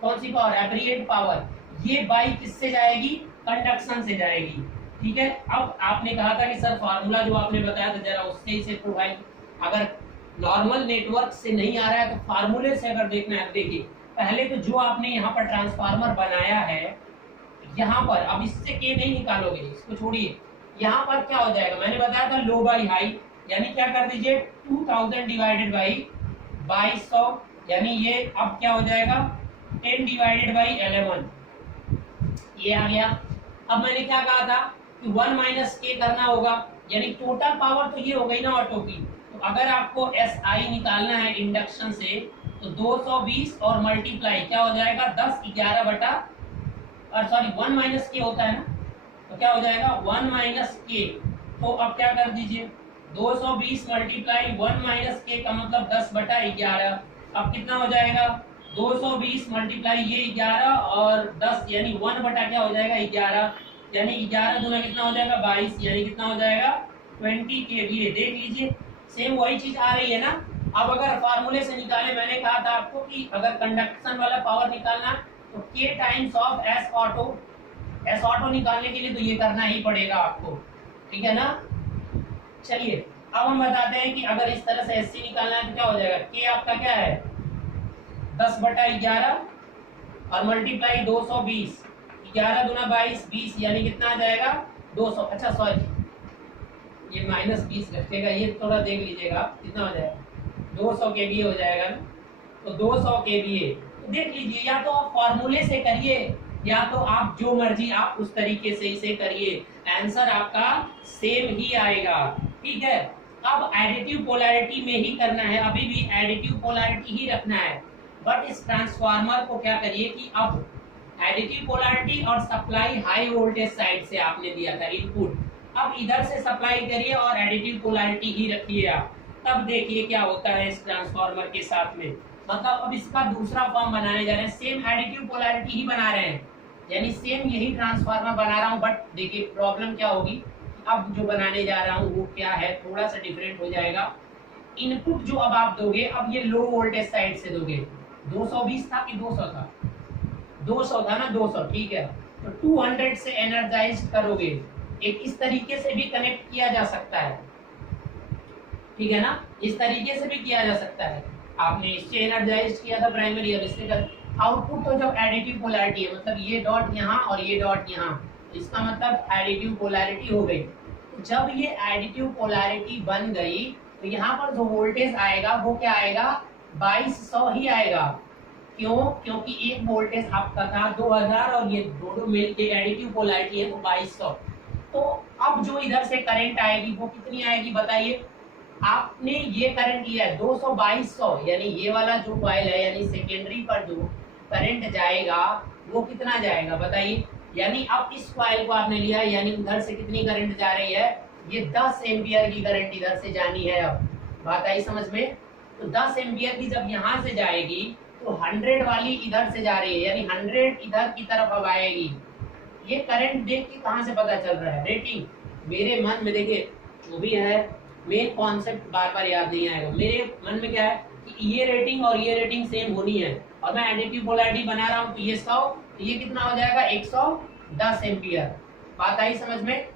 कौन सी पावर, एब्रिएट पावर, ये बाई किससे जाएगी, कंडक्शन से जाएगी। ठीक है, अब आपने कहा था कि सर फार्मूला जो आपने बताया था जरा उससे इसे प्रोवाइड, अगर नॉर्मल नेटवर्क से नहीं आ रहा है तो फार्मूले से अगर देखना है, देखिए पहले तो जो आपने यहाँ पर ट्रांसफार्मर बनाया है, यहाँ पर अब इससे के नहीं निकालोगे, इसको छोड़िए, यहाँ पर क्या हो जाएगा, मैंने बताया था लो बाई हाई, यानी क्या कर दीजिए 2000 डिवाइडेड बाई 2200, यानी ये अब क्या हो जाएगा 10 डिवाइडेड बाई 11, ये आ गया। अब मैंने क्या कहा था कि 1 माइनस के करना होगा, यानी टोटल पावर तो ये हो गई ना ऑटो की। तो अगर आपको एस आई निकालना है इंडक्शन से तो 220 और मल्टीप्लाई क्या हो जाएगा 10 11 बटा, और सॉरी 1 माइनस के होता है ना, तो क्या हो जाएगा 1 माइनस के। तो अब क्या कर दीजिए 220 मल्टीप्लाई 1 माइनस के का मतलब 10 बटा 11। अब कितना हो जाएगा 220 मल्टीप्लाई ये 11 और 10, यानी 1 बटा क्या हो जाएगा 11, यानी 11 दूना कितना हो जाएगा 22, यानी कितना हो जाएगा 20 केवीए। देख लीजिए सेम वही चीज आ रही है ना। अब अगर फार्मूले से निकाले, मैंने कहा था आपको कि अगर कंडक्शन वाला पावर निकालना तो के times of S auto, S auto निकालने के लिए तो ये करना ही पड़ेगा आपको, ठीक है ना। चलिए अब हम बताते हैं कि अगर इस तरह से एस सी निकालना है तो क्या हो जाएगा, के आपका क्या है 10 बटा 11 और मल्टीप्लाई 220, 11 दूना 22, 20, यानी कितना आ जाएगा 200। अच्छा सॉरी ये माइनस 20 रखेगा, ये थोड़ा देख लीजिएगा कितना हो जाएगा 200 केवीए हो जाएगा ना। तो 200 केवीए देख लीजिए, या तो आप फॉर्मूले से करिए या तो आप जो मर्जी आप उस तरीके से इसे करिए, आंसर आपका सेम ही आएगा। ठीक है, अब एडिटिव पोलैरिटी में ही करना है, अभी भी एडिटिव पोलैरिटी ही रखना है, बट इस ट्रांसफार्मर को क्या करिए कि अब एडिटिव पोलैरिटी और सप्लाई हाई वोल्टेज साइड से आपने दिया था इनपुट, अब इधर से सप्लाई करिए और एडिटिव पोलैरिटी ही रखिए आप, तब देखिए क्या होता है इस ट्रांसफार्मर के साथ में। मतलब अब इसका दूसरा फॉर्म बनाने जा रहे हैं, सेम एडिटिव पोलैरिटी ही बना रहे हैं, यानी सेम यही ट्रांसफार्मर बना रहा हूं, बट देखिए प्रॉब्लम क्या होगी, अब जो बनाने जा रहा हूं वो क्या है, थोड़ा सा डिफरेंट हो जाएगा। इनपुट जो अब आप दोगे, अब ये लो वोल्टेज साइड से दोगे, 220 था कि 200 था, 200 था ना, 200 ठीक है, तो 200 से एनर्जाइज करोगे, एक इस तरीके से भी कनेक्ट किया जा सकता है, ठीक है ना, इस तरीके से भी किया जा सकता है। आपने इससे एनर्जाइज किया था प्राइमरी, अब इससे आउटपुट तो जब एडिटिव पोलैरिटी है, मतलब ये डॉट यहाँ और ये डॉट यहाँ, इसका मतलब एडिटिव पोलैरिटी हो गई। तो जब ये एडिटिव पोलैरिटी बन गई तो यहाँ पर जो वोल्टेज आएगा वो क्या आएगा, 2200 ही आएगा। क्यों? क्योंकि एक वोल्टेज आपका था 2000 और ये दोनों मिलके एडिटिव पोलैरिटी है तो 2200। तो अब जो इधर से करंट आएगी वो कितनी आएगी बताइए। आपने ये करंट लिया है 200 2200, यानी ये वाला जो कॉइल है यानी सेकेंडरी पर जो करंट जाएगा वो कितना जाएगा बताइए। यानी अब इस कॉइल को आपने लिया है, यानी उधर से कितनी करंट जा रही है, ये 10 एम्पियर की करंट इधर से जानी है। अब बात आई समझ में। तो 10 एम्पियर की जब यहाँ से जाएगी तो 100 वाली इधर से जा रही है, यानी 100 इधर की तरफ अब आएगी। ये करंट देख के कहाँ से पता चल रहा है, रेटिंग मेरे मन में देखिए जो भी है, मेन कॉन्सेप्ट बार बार याद नहीं आएगा। मेरे मन में क्या है कि ये रेटिंग और ये रेटिंग सेम होनी है, और मैं एडिटिव पोलैरिटी बना रहा हूँ तो ये 100, तो ये कितना हो जाएगा 110 एम्पियर। बात आई समझ में।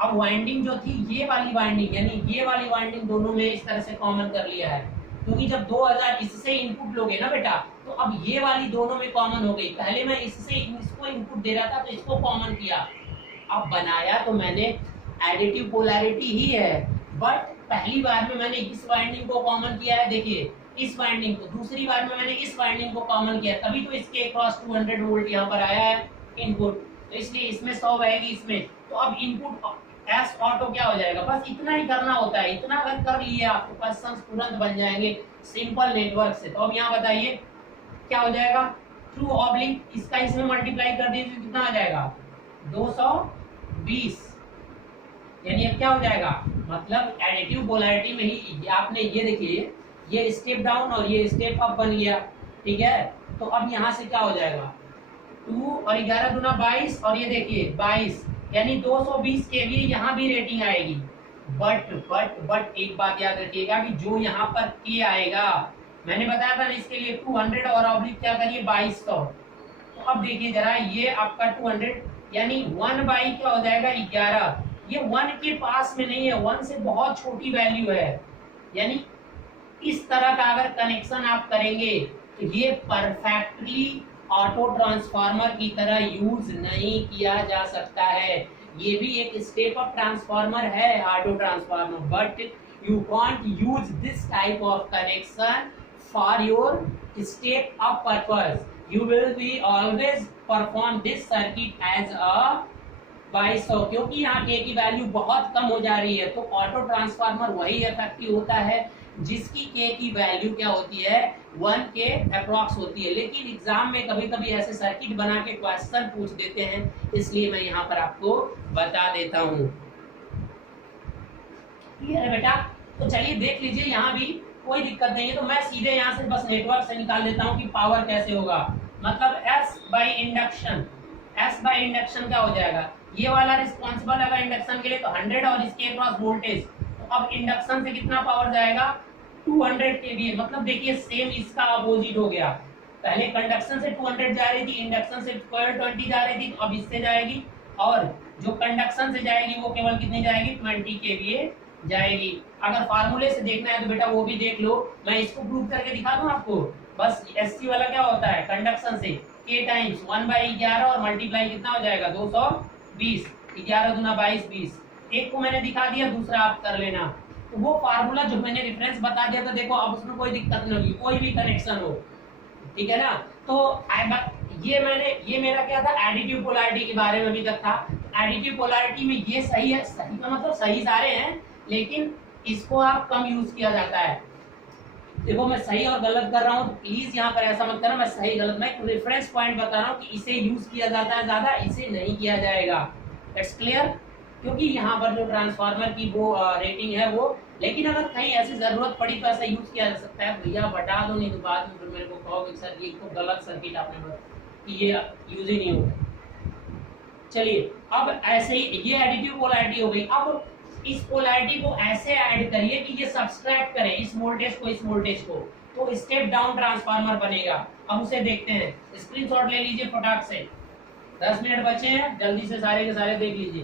अब वाइंडिंग जो थी ये वाली वाइंडिंग, यानी ये वाली वाइंडिंग दोनों में इस तरह से कॉमन कर लिया है, क्योंकि जब 2000 इससे इनपुट लोगे ना बेटा तो अब ये वाली दोनों में कॉमन हो गई। पहले मैं इससे इसको इनपुट दे रहा था तो इसको कॉमन किया, अब बनाया तो मैंने एडिटिव पोलैरिटी ही है, बट पहली बार में मैंने इस वाइंडिंग को कॉमन किया है, देखिए इस वाइंडिंग को, दूसरी बार में मैंने इस वाइंडिंग को कॉमन किया, तभी तो इसके अक्रॉस 200 वोल्ट यहाँ पर आया है इनपुट। तो इसलिए इसमें 100 बहेगी इसमें, तो अब इनपुट एस ऑटो क्या हो जाएगा, बस इतना ही करना होता है। इतना अगर कर लिए आपके क्वेश्चन तुरंत बन जाएंगे सिंपल नेटवर्क से। तो अब यहाँ बताइए क्या हो जाएगा, थ्रू ऑब्लिक इसका इसमें मल्टीप्लाई कर दीजिए तो कितना आ जाएगा 220, यानी अब क्या हो जाएगा, मतलब एडिटिव पोलैरिटी में ही आपने ये देखिए ये स्टेप डाउन और ये स्टेप अप बन गया, ठीक है। तो अब यहाँ से क्या हो जाएगा 2 और 11 दूना 22, और ये देखिए 22, यानी 220 केवीए यहाँ भी रेटिंग आएगी। बट एक बात याद रखिएगा कि जो यहाँ पर के आएगा, मैंने बताया था ना इसके लिए 200 और ऑब्लिक क्या करिए 2200। तो अब देखिए जरा ये आपका 200 यानी 1 बाई क्या हो जाएगा 11, ये 1 के पास में नहीं है, 1 से बहुत छोटी वैल्यू है। यानी इस तरह का अगर कनेक्शन आप करेंगे तो ये परफेक्टली ऑटो ट्रांसफार्मर की तरह यूज नहीं किया जा सकता है। ये भी एक स्टेप अप ट्रांसफार्मर है auto transformer, but you can't use this type of connection for your step up purpose. You will be always perform this circuit as a 2200, क्योंकि यहाँ के की वैल्यू बहुत कम हो जा रही है। तो ऑटो ट्रांसफार्मर वही इफेक्टिव होता है जिसकी के की वैल्यू क्या होती है 1 के अप्रॉक्स होती है। लेकिन एग्जाम में कभी कभी ऐसे सर्किट बना के क्वेश्चन पूछ देते हैं, इसलिए मैं यहाँ पर आपको बता देता हूँ। क्लियर है बेटा? तो चलिए देख लीजिए, यहाँ भी कोई दिक्कत नहीं है। तो मैं सीधे यहाँ से बस नेटवर्क से निकाल देता हूँ कि पावर कैसे होगा। मतलब S by induction, S by induction क्या हो जाएगा, ये वाला रिस्पॉन्सिबल है इंडक्शन के लिए तो 100 और इसके अक्रॉस वोल्टेज। तो अब इंडक्शन से कितना पावर जाएगा 200 केवीए। मतलब देखिए सेम इसका अपोजिट हो गया, पहले कंडक्शन से 200 जा रही थी, इंडक्शन से 1220 जा रही थी, तो अब इससे जाएगी, और जो कंडक्शन से जाएगी वो केवल कितनी जाएगी 20 केवीए जाएगी। अगर फार्मूले से देखना है तो बेटा वो भी देख लो, मैं इसको प्रूव करके दिखा दूं आपको। बस एससी वाला क्या होता है कंडक्शन से के टाइम्स 1/11 और मल्टीप्लाई कितना हो जाएगा 220, 11 दूना 22 20। एक को मैंने दिखा दिया, दूसरा आप कर लेना। तो वो फार्मूला जो मैंने रेफरेंस बता दिया तो देखो अब उसमें कोई दिक्कत नहीं होगी, कोई भी कनेक्शन हो, ठीक है ना। तो ये मेरा क्या था एडिटिव पोलैरिटी के बारे में अभी तक था। एडिटिव पोलैरिटी में ये सही है, सही का मतलब सही सारे हैं, लेकिन इसको आप कम यूज किया जाता है। देखो मैं सही और गलत कर रहा हूँ तो प्लीज यहाँ पर ऐसा मत करना, मैं सही गलत मैं एक रेफरेंस पॉइंट बता रहा हूँ कि इसे यूज किया जाता है ज्यादा, इसे नहीं किया जाएगा। It's clear? क्योंकि यहाँ पर जो ट्रांसफार्मर की वो रेटिंग है वो, लेकिन अगर कहीं ऐसी जरूरत पड़ी तो ऐसा यूज किया जा सकता है। भैया बता दो, नहीं तो बाद में फिर मेरे को कहोगे सर ये तो गलत सर्किट आपने बताया कि ये यूज ही नहीं होगा। चलिए अब ऐसे ही ये एडिटिव पोलैरिटी हो गई। अब इस पोलैरिटी को ऐसे ऐड करिए कि ये सब्सट्रैक्ट करे इस वोल्टेज को इस वोल्टेज को, तो स्टेप डाउन ट्रांसफार्मर बनेगा। अब उसे देखते हैं, स्क्रीनशॉट ले लीजिए फटाक से, 10 मिनट बचे हैं, जल्दी से सारे के सारे देख लीजिए।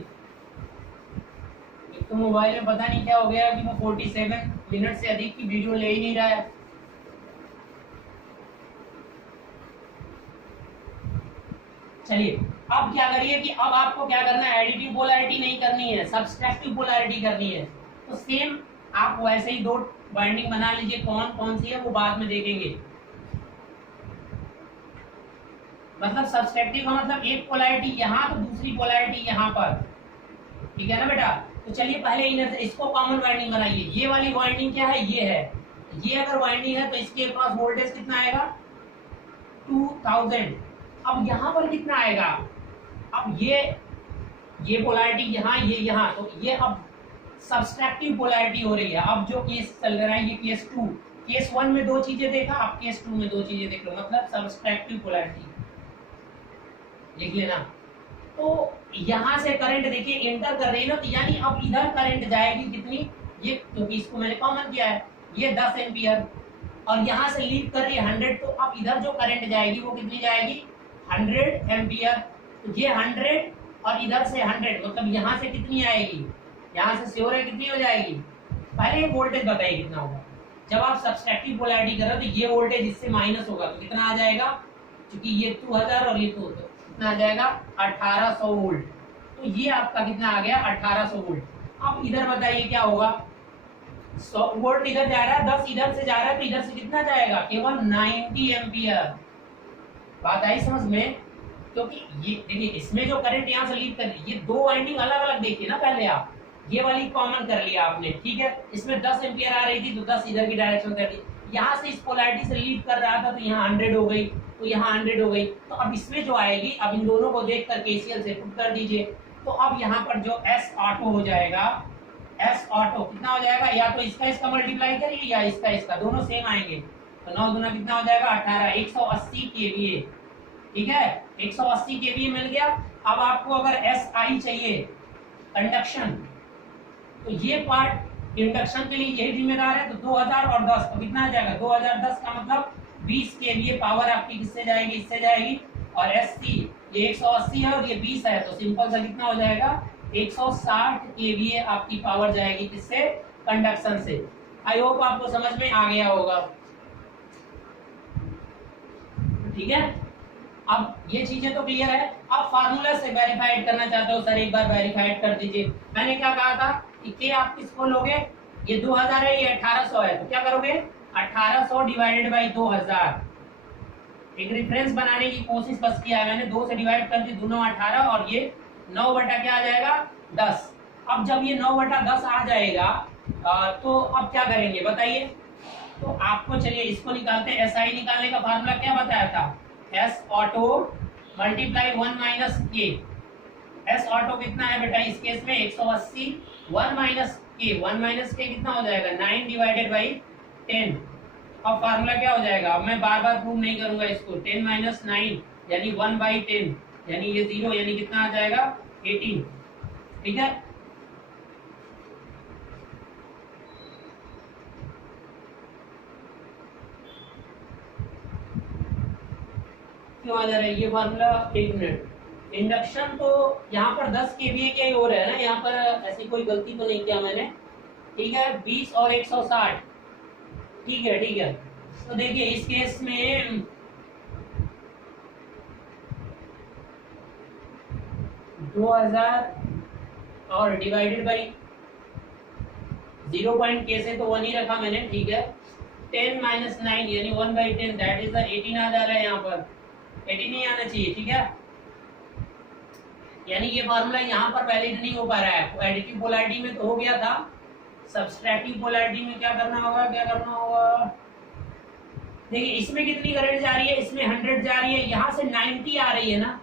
एक तो मोबाइल में पता नहीं क्या हो गया कि वो 47 मिनट से अधिक की वीडियो ले ही नहीं रहा है। चलिए अब क्या करिए कि अब आपको क्या करना है, एडिटिव पोलैरिटी नहीं करनी है, सब्सट्रैक्टिव पोलैरिटी करनी है। तो सेम आप वैसे ही दो बाइंडिंग बना लीजिए, कौन कौन सी है वो बाद में देखेंगे। मतलब सब्सट्रैक्टिव का मतलब एक पोलैरिटी यहाँ तो दूसरी पोलैरिटी यहाँ पर, ठीक है ना बेटा। तो चलिए पहले इनर से इसको कॉमन वाइंडिंग बनाइए। ये वाली वाइंडिंग क्या है, ये है, ये अगर वाइंडिंग है तो इसके पास वोल्टेज कितना आएगा 2000। अब यहाँ पर कितना आएगा, अब ये पोलैरिटी यहाँ, ये यहाँ, तो ये अब सब्सट्रैक्टिव पोलैरिटी हो रही है। अब जो केस चल रहा है ये केस 2, केस 1 में दो चीजें देखा, अब केस 2 में दो चीजें देख लो, मतलब सब्सट्रैक्टिव पोलैरिटी लिख लेना। तो यहां से करंट देखिए इंटर कर रही है ना, तो यानी अब इधर करंट जाएगी कितनी, ये क्योंकि इसको मैंने कॉमन किया है, ये 10 एम्पियर, और यहां से लीव कर रही है 100, तो अब इधर जो करंट जाएगी वो कितनी जाएगी 100 एम्पियर। तो ये 100 और इधर से 100, मतलब यहां से कितनी आएगी, यहां से श्योर है कितनी हो जाएगी। पहले ये वोल्टेज बताइए कितना होगा, जब आप सब्सट्रैक्टिव पोलैरिटी कर रहे हो तो ये वोल्टेज इससे माइनस होगा तो कितना आ जाएगा, क्योंकि ये 2000 और ये 2, तो कितना आ जाएगा 1800 वोल्ट। तो ये आपका कितना आ गया 1800 वोल्ट। अब इधर बताइए क्या होगा, 100 वोल्ट इधर जा रहा है, 10 इधर से जा रहा है, तो इधर से कितना जाएगा केवल 90 एम्पियर। बात आई समझ में, क्योंकि ये देखिए इसमें जो करंट यहाँ से लीड कर रही है, ये दो वाइंडिंग अलग अलग देखिए ना, पहले आप ये वाली कॉमन कर लिया आपने, ठीक है। इसमें 10 एम्पियर आ रही थी तो 10 इधर की डायरेक्शन कर दी, यहाँ से इस पोलैरिटी से लीड कर रहा था तो यहाँ 100 हो गई, तो यहाँ 100 हो गई। तो अब इसमें जो आएगी, अब इन दोनों को देख कर केसीएल से पुट कर दीजिए, तो अब यहाँ पर जो एस ऑटो हो जाएगा, एस ऑटो कितना हो जाएगा, या तो इसका मल्टीप्लाई करिए या इसका, दोनों सेम आएंगे। तो 9 दूना कितना हो जाएगा 18, 180 केवीए, ठीक है, 180 केवीए मिल गया। अब आपको अगर एस आई चाहिए कंडक्शन, तो ये पार्ट इंडक्शन के लिए यही जिम्मेदार है। तो 2000 और 10 तो कितना आ जाएगा 2010 का मतलब 20 केवीए पावर आपकी किससे जाएगी, इससे जाएगी। और एससी ये 180 है और ये 20 है, तो सिंपल सा कितना हो जाएगा 160 केवीए आपकी पावर जाएगी किससे, कंडक्शन से। आई होप आपको समझ में आ गया होगा, ठीक है। अब ये चीजें तो क्लियर है। अब फार्मूला से वेरीफाइड करना चाहते हो सर, एक बार वेरीफाइड कर दीजिए। मैंने क्या कहा था कि के आप किसको लोगे, ये 2000 है, ये 1800 है, तो क्या करोगे 1800 डिवाइडेड बाई 2000। एक रेफरेंस बनाने की कोशिश बस किया है मैंने, 2 से डिवाइड कर दी, दोनों 18 और ये 9 बटा क्या आ जाएगा 10। अब जब ये 9 बटा 10 आ जाएगा तो अब क्या करेंगे बताइए। तो आपको चलिए इसको निकालते हैं, एसआई निकालने का फार्मूला क्या बताया था, एस ऑटो मल्टीप्लाई 1 माइनस के। एस ऑटो कितना है बेटा इस केस में 180, 1 माइनस के कितना हो जाएगा 9 डिवाइडेड बाई 10। अब फार्मूला क्या हो जाएगा, अब मैं बार बार प्रूव नहीं करूंगा इसको, 10 माइनस 9 यानी 1 बाई 10, यानी ये 0, यानी कितना आ जाएगा 18, ठीक है। क्यों आ जा रहा है ये फार्मूला, एक मिनट। इंडक्शन तो यहाँ पर 10 केवीए के हो रहा है ना, यहाँ पर ऐसी कोई गलती तो नहीं किया मैंने, ठीक है। 20 और 160, ठीक है ठीक है। तो देखिए इस केस में 2000 और डिवाइडेड बाई 0 पॉइंट के से तो 1 ही रखा मैंने, ठीक है। 10 माइनस 9 यानी 1 बाई 10 दैट इज 18 आ जा रहा है, यहाँ पर 18 नहीं आना चाहिए, ठीक है। यानी ये फार्मूला यहाँ पर वैलिड नहीं हो पा रहा है। एडिटिव पोलैरिटी में तो हो गया था, सब्सट्रैक्टिव पोलैरिटी में क्या करना होगा, देखिए इसमें कितनी करंट जा रही है, इसमें 100 जा रही है, यहाँ से 90 आ रही है ना,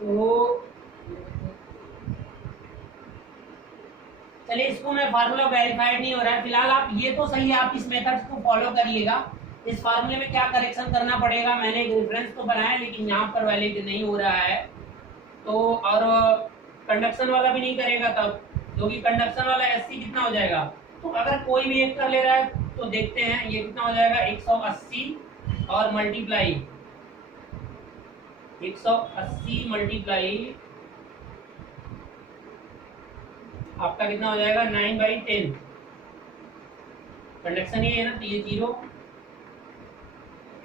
तो चलिए इसको मैं फार्मूला वेरीफाइड नहीं हो रहा है फिलहाल। आप ये तो सही है, आप इस मेथड को फॉलो करिएगा। इस फार्मूले में क्या करेक्शन करना पड़ेगा, मैंने एक रेफरेंस तो बनाया लेकिन यहाँ पर वैलिड नहीं हो रहा है, तो और कंडक्शन वाला भी नहीं करेगा तब, क्योंकि कंडक्शन वाला एससी कितना हो जाएगा। तो अगर कोई भी एक कर ले रहा है तो देखते हैं ये कितना हो जाएगा 180 और मल्टीप्लाई 180 मल्टीप्लाई आपका कितना हो जाएगा 9 बाई 10। कंडक्शन ये है ना, तो ये 0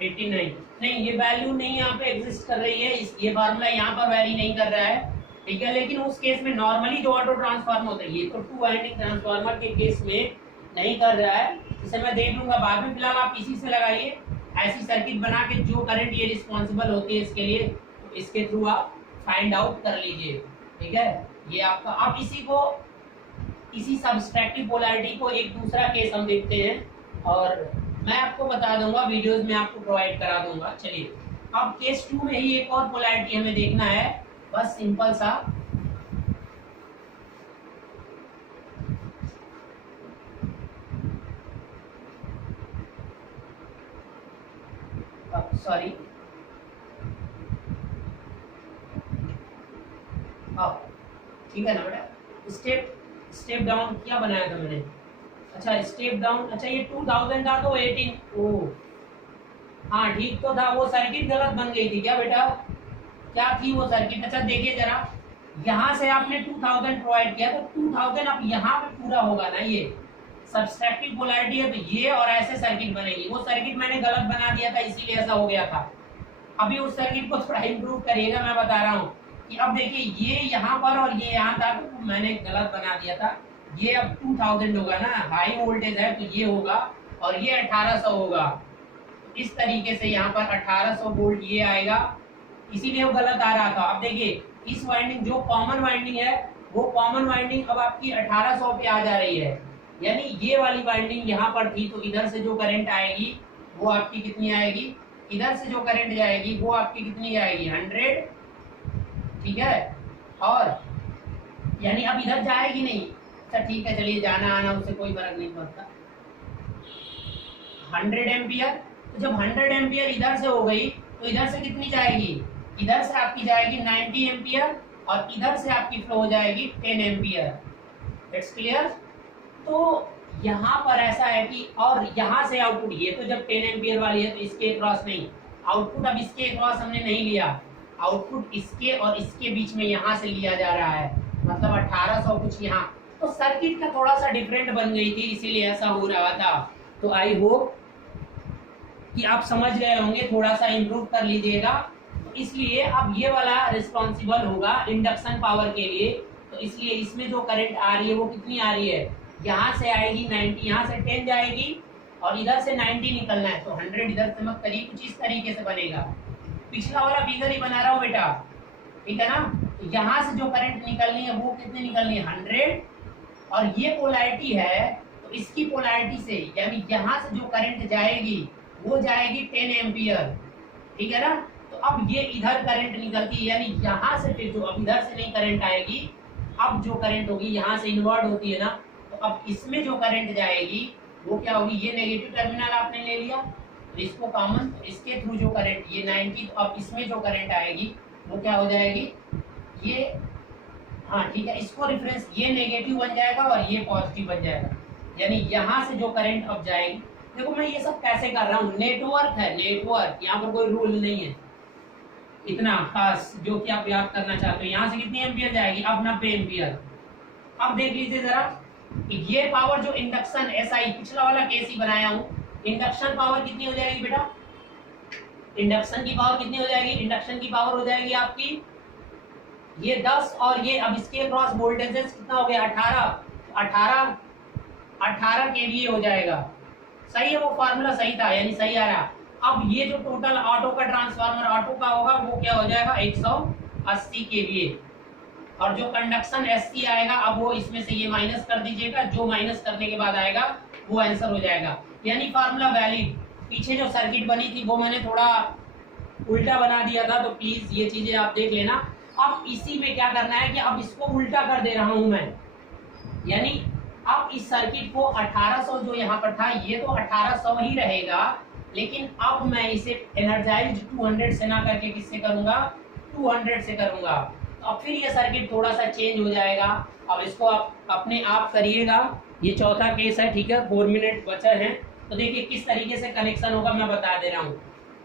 89 नहीं, ये वैल्यू नहीं यहाँ पे एग्जिस्ट कर रही है, ये फार्मूला यहाँ पर वैरी नहीं कर रहा है, ठीक है। लेकिन उस केस में नॉर्मली जो ऑटो ट्रांसफार्मर होता है, ये तो 2 वाइंडिंग ट्रांसफार्मर के केस में नहीं कर रहा है, इसे मैं देख लूंगा बाद में। फिलहाल आप इसी से लगाइए, ऐसी सर्किट बना के जो करंट ये रिस्पॉन्सिबल होती है इसके लिए, तो इसके थ्रू आप फाइंड आउट कर लीजिए, ठीक है। ये आपका, आप इसी सब्सट्रैक्टिव पोलैरिटी को एक दूसरा केस हम देखते हैं और मैं आपको बता दूंगा, वीडियोस में आपको प्रोवाइड करा दूंगा। चलिए, अब केस 2 में ही एक और पोलैरिटी हमें देखना है, बस सिंपल सा। सॉरी, ठीक है ना बेटा। स्टेप डाउन क्या बनाया था मैंने, अच्छा स्टेप डाउन, अच्छा ये 2000 था तो 18, ओ हाँ ठीक तो था, वो सर्किट गलत बन गई थी क्या बेटा, क्या थी वो सर्किट। अच्छा देखिए जरा, यहाँ से आपने 2000 प्रोवाइड किया तो 2000 अब यहाँ पे पूरा होगा ना, ये सब्सट्रैक्टिव पोलैरिटी है तो ये और ऐसे सर्किट बनेगी। वो सर्किट मैंने गलत बना दिया था इसीलिए ऐसा हो गया था। अभी उस सर्किट को थोड़ा इम्प्रूव करिएगा, मैं बता रहा हूँ कि अब देखिए ये यहाँ पर और ये यहाँ था तो मैंने गलत बना दिया था। ये अब 2000 होगा ना, हाई वोल्टेज है तो ये होगा और ये 1800 होगा। इस तरीके से यहाँ पर 1800 वोल्ट ये आएगा, इसीलिए वो गलत आ रहा था। अब देखिए इस वाइंडिंग जो कॉमन वाइंडिंग है, वो कॉमन वाइंडिंग अब आपकी 1800 पे आ जा रही है, यानी ये वाली वाइंडिंग यहाँ पर थी तो इधर से जो करंट आएगी वो आपकी कितनी आएगी, इधर से जो करंट जाएगी वो आपकी कितनी आएगी 100, ठीक है। और यानी अब इधर जाएगी नहीं, अच्छा ठीक है चलिए, जाना आना उससे कोई फर्क नहीं पड़ता। 100 एम्पियर, तो जब 100 एम्पियर इधर से हो गई तो इधर से कितनी जाएगी, इधर से आपकी जाएगी 90 एम्पियर और इधर से आपकी फ्लो हो जाएगी 10 एम्पियर। It's clear. तो यहाँ पर ऐसा है कि और यहाँ से आउटपुट, ये तो जब 10 एम्पियर वाली है तो इसके क्रॉस नहीं, आउटपुट अब इसके क्रॉस हमने नहीं लिया, आउटपुट इसके और इसके बीच में यहाँ से लिया जा रहा है, मतलब 1800 कुछ यहाँ। तो सर्किट का थोड़ा सा डिफरेंट बन गई थी इसीलिए ऐसा हो रहा था। तो आई होप कि आप समझ गए होंगे, थोड़ा सा इम्प्रूव कर लीजिएगा। तो इसलिए अब ये वाला रिस्पॉन्सिबल होगा इंडक्शन पावर के लिए, तो इसलिए इसमें जो करंट आ रही है वो कितनी आ रही है, यहाँ से आएगी 90, यहाँ से 10 जाएगी और इधर से 90 निकलना है तो 100 इधर से मत करिए, कुछ इस तरीके से बनेगा। पिछला वाला फिगर ही बना रहा हूँ बेटा, ठीक है ना। तो यहाँ से जो करंट निकलनी है वो कितनी निकलनी है 100, और ये पोलैरिटी है तो इसकी पोलैरिटी से यानी यहाँ से जो करंट जाएगी वो जाएगी 10 एम्पियर, ठीक है ना। तो अब ये इधर करंट निकलती है, यानी यहाँ से फिर जो अब इधर से नहीं करंट आएगी, अब जो करंट होगी यहाँ से इन्वर्ट होती है ना, तो अब इसमें जो करंट जाएगी वो क्या होगी, ये नेगेटिव टर्मिनल आपने ले लिया तो इसको कॉमन, तो इसके थ्रू जो करंट ये 90, तो अब इसमें जो करंट आएगी वो क्या हो जाएगी, ये हाँ ठीक है, इसको रेफरेंस ये नेगेटिव बन जाएगा और ये पॉजिटिव बन जाएगा, यानी यहाँ से जो करंट अब जाएगी। देखो मैं ये सब कैसे कर रहा हूँ, नेटवर्क है, नेटवर्क, यहाँ पर कोई रूल नहीं है इतना खास जो कि आप याद करना चाहते हो। यहाँ से कितनी एम्पियर जाएगी, अब 90 एम्पियर। अब देख लीजिए जरा, ये पावर जो इंडक्शन एसआई पिछला वाला केस ही बनाया हूँ, इंडक्शन पावर कितनी हो जाएगी बेटा, इंडक्शन की पावर कितनी हो जाएगी, इंडक्शन की पावर हो जाएगी आपकी ये 10 और ये अब इसके क्रॉस वोल्टेजेस कितना हो गया 18 केवीए हो जाएगा। सही है, वो फार्मूला सही था, यानी सही आ रहा। अब ये जो टोटल ऑटो का ट्रांसफार्मर ऑटो का होगा वो क्या हो जाएगा 180 केवीए, और जो कंडक्शन एससी आएगा अब वो इसमें से ये माइनस कर दीजिएगा, जो माइनस करने के बाद आएगा वो आंसर हो जाएगा, यानी फार्मूला वैलिड। पीछे जो सर्किट बनी थी वो मैंने थोड़ा उल्टा बना दिया था, तो प्लीज ये चीजें आप देख लेना। अब इसी में क्या करना है कि अब इसको उल्टा कर दे रहा हूं मैं, यानी अब इस सर्किट को 1800 जो यहाँ पर था ये तो 1800 ही रहेगा, लेकिन अब मैं इसे एनर्जाइज्ड 200 से ना करके किससे करूंगा 200 से करूंगा। तो अब फिर ये सर्किट थोड़ा सा चेंज हो जाएगा। अब इसको आप अपने आप करिएगा, ये चौथा केस है, ठीक है, 4 मिनट बचे हैं। तो देखिए किस तरीके से कनेक्शन होगा मैं बता दे रहा हूँ।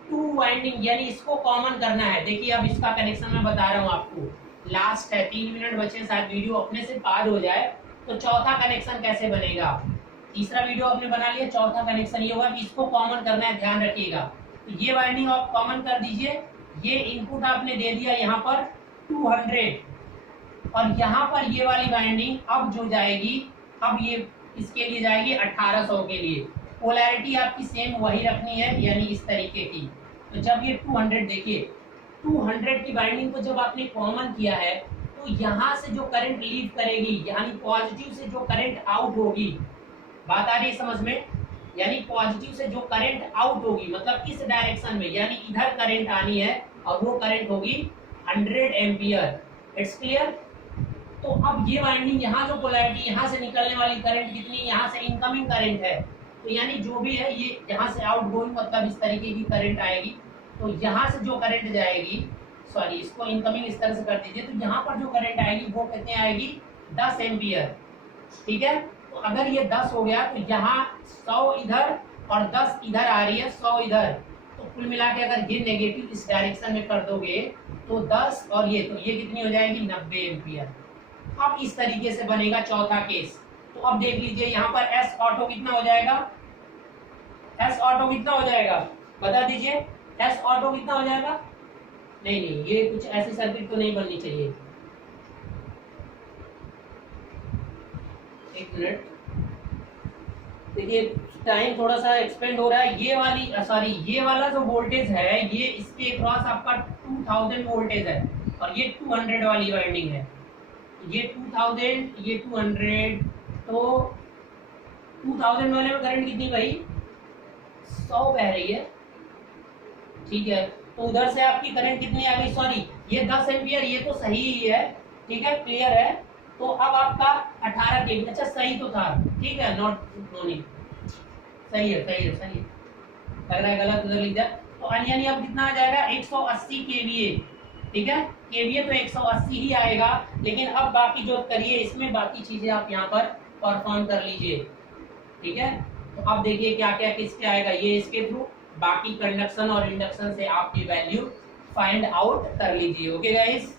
2 वाइंडिंग यानी इसको कॉमन करना है। देखिए अब इसका कनेक्शन मैं बता रहा हूँ आपको, लास्ट है, 3 मिनट बचे, शायद वीडियो अपने से पार हो जाए। तो चौथा कनेक्शन कैसे बनेगा, तीसरा वीडियो आपने बना लिया, चौथा कनेक्शन ये होगा कि इसको कॉमन करना है, ध्यान रखिएगा। तो ये वाइंडिंग आप कॉमन कर दीजिए। ये इनपुट आपने दे दिया यहाँ पर 200 और यहाँ पर ये वाली वाइंडिंग अब जो जाएगी, अब ये इसके लिए जाएगी 1800 के लिए। पोलैरिटी आपकी सेम वही रखनी है, यानी इस तरीके की। तो जब ये 200 देखिए 200 की वाइंडिंग को जब आपने कॉमन किया है तो यहाँ से जो करंट लीव करेगी, यानी पॉजिटिव से जो करंट आउट होगी, बात आ रही है समझ में, यानी पॉजिटिव से जो करंट आउट होगी मतलब इस डायरेक्शन में, यानी इधर करंट आनी है और वो करंट होगी 100 एम्पियर। It's clear. तो अब ये वाइंडिंग यहाँ जो पोलैरिटी यहाँ से निकलने वाली करंट कितनी, यहाँ से इनकमिंग करंट है, तो यानी जो भी है ये यहाँ से आउट गोइंग मतलब इस तरीके की करंट आएगी। तो यहाँ से जो करंट जाएगी, सॉरी इसको इनकमिंग इस तरह से कर दीजिए, तो यहाँ पर जो करंट आएगी वो कितने आएगी 10 एम्पियर। ठीक है। तो अगर ये 10 हो गया तो यहाँ 100 इधर और 10 इधर आ रही है, 100 इधर, तो कुल मिला के अगर ये नेगेटिव इस डायरेक्शन में कर दोगे तो 10 और ये, तो ये कितनी हो जाएगी 90 एम्पियर। अब इस तरीके से बनेगा चौथा केस। तो अब देख लीजिए यहाँ पर एस ऑटो कितना हो जाएगा, एस ऑटो कितना हो जाएगा बता दीजिए, एस ऑटो कितना हो जाएगा। नहीं नहीं, ये कुछ ऐसी सर्किट तो नहीं बननी चाहिए। एक मिनट देखिए, टाइम थोड़ा सा एक्सपेंड हो रहा है। ये वाली सॉरी ये वाला जो वोल्टेज है ये इसके क्रॉस आपका 2000 वोल्टेज है और ये 200 वाली वाइंडिंग है। ये 2000 ये 200, तो 2000 वाले में करंट कितनी भाई 100 बह रही है। ठीक है, तो उधर से आपकी करंट कितनी आ गई, सॉरी ये 10 एम्पियर, ये तो सही ही है। ठीक है, क्लियर है। तो अब आपका 18 केवी, अच्छा सही तो था, ठीक है, नॉट नो सही है सही है सही है, लग रहा है गलत उधर लिख दिया। तो यानी अब कितना आ जाएगा 180 केवीए। ठीक है, केवीए तो 180 ही आएगा, लेकिन अब बाकी जो करिए इसमें बाकी चीजें आप यहाँ पर परफॉर्म कर लीजिए। ठीक है, तो अब देखिए क्या क्या किसके आएगा, ये इसके थ्रू, बाकी कंडक्शन और इंडक्शन से आपकी वैल्यू फाइंड आउट कर लीजिए। Okay guys.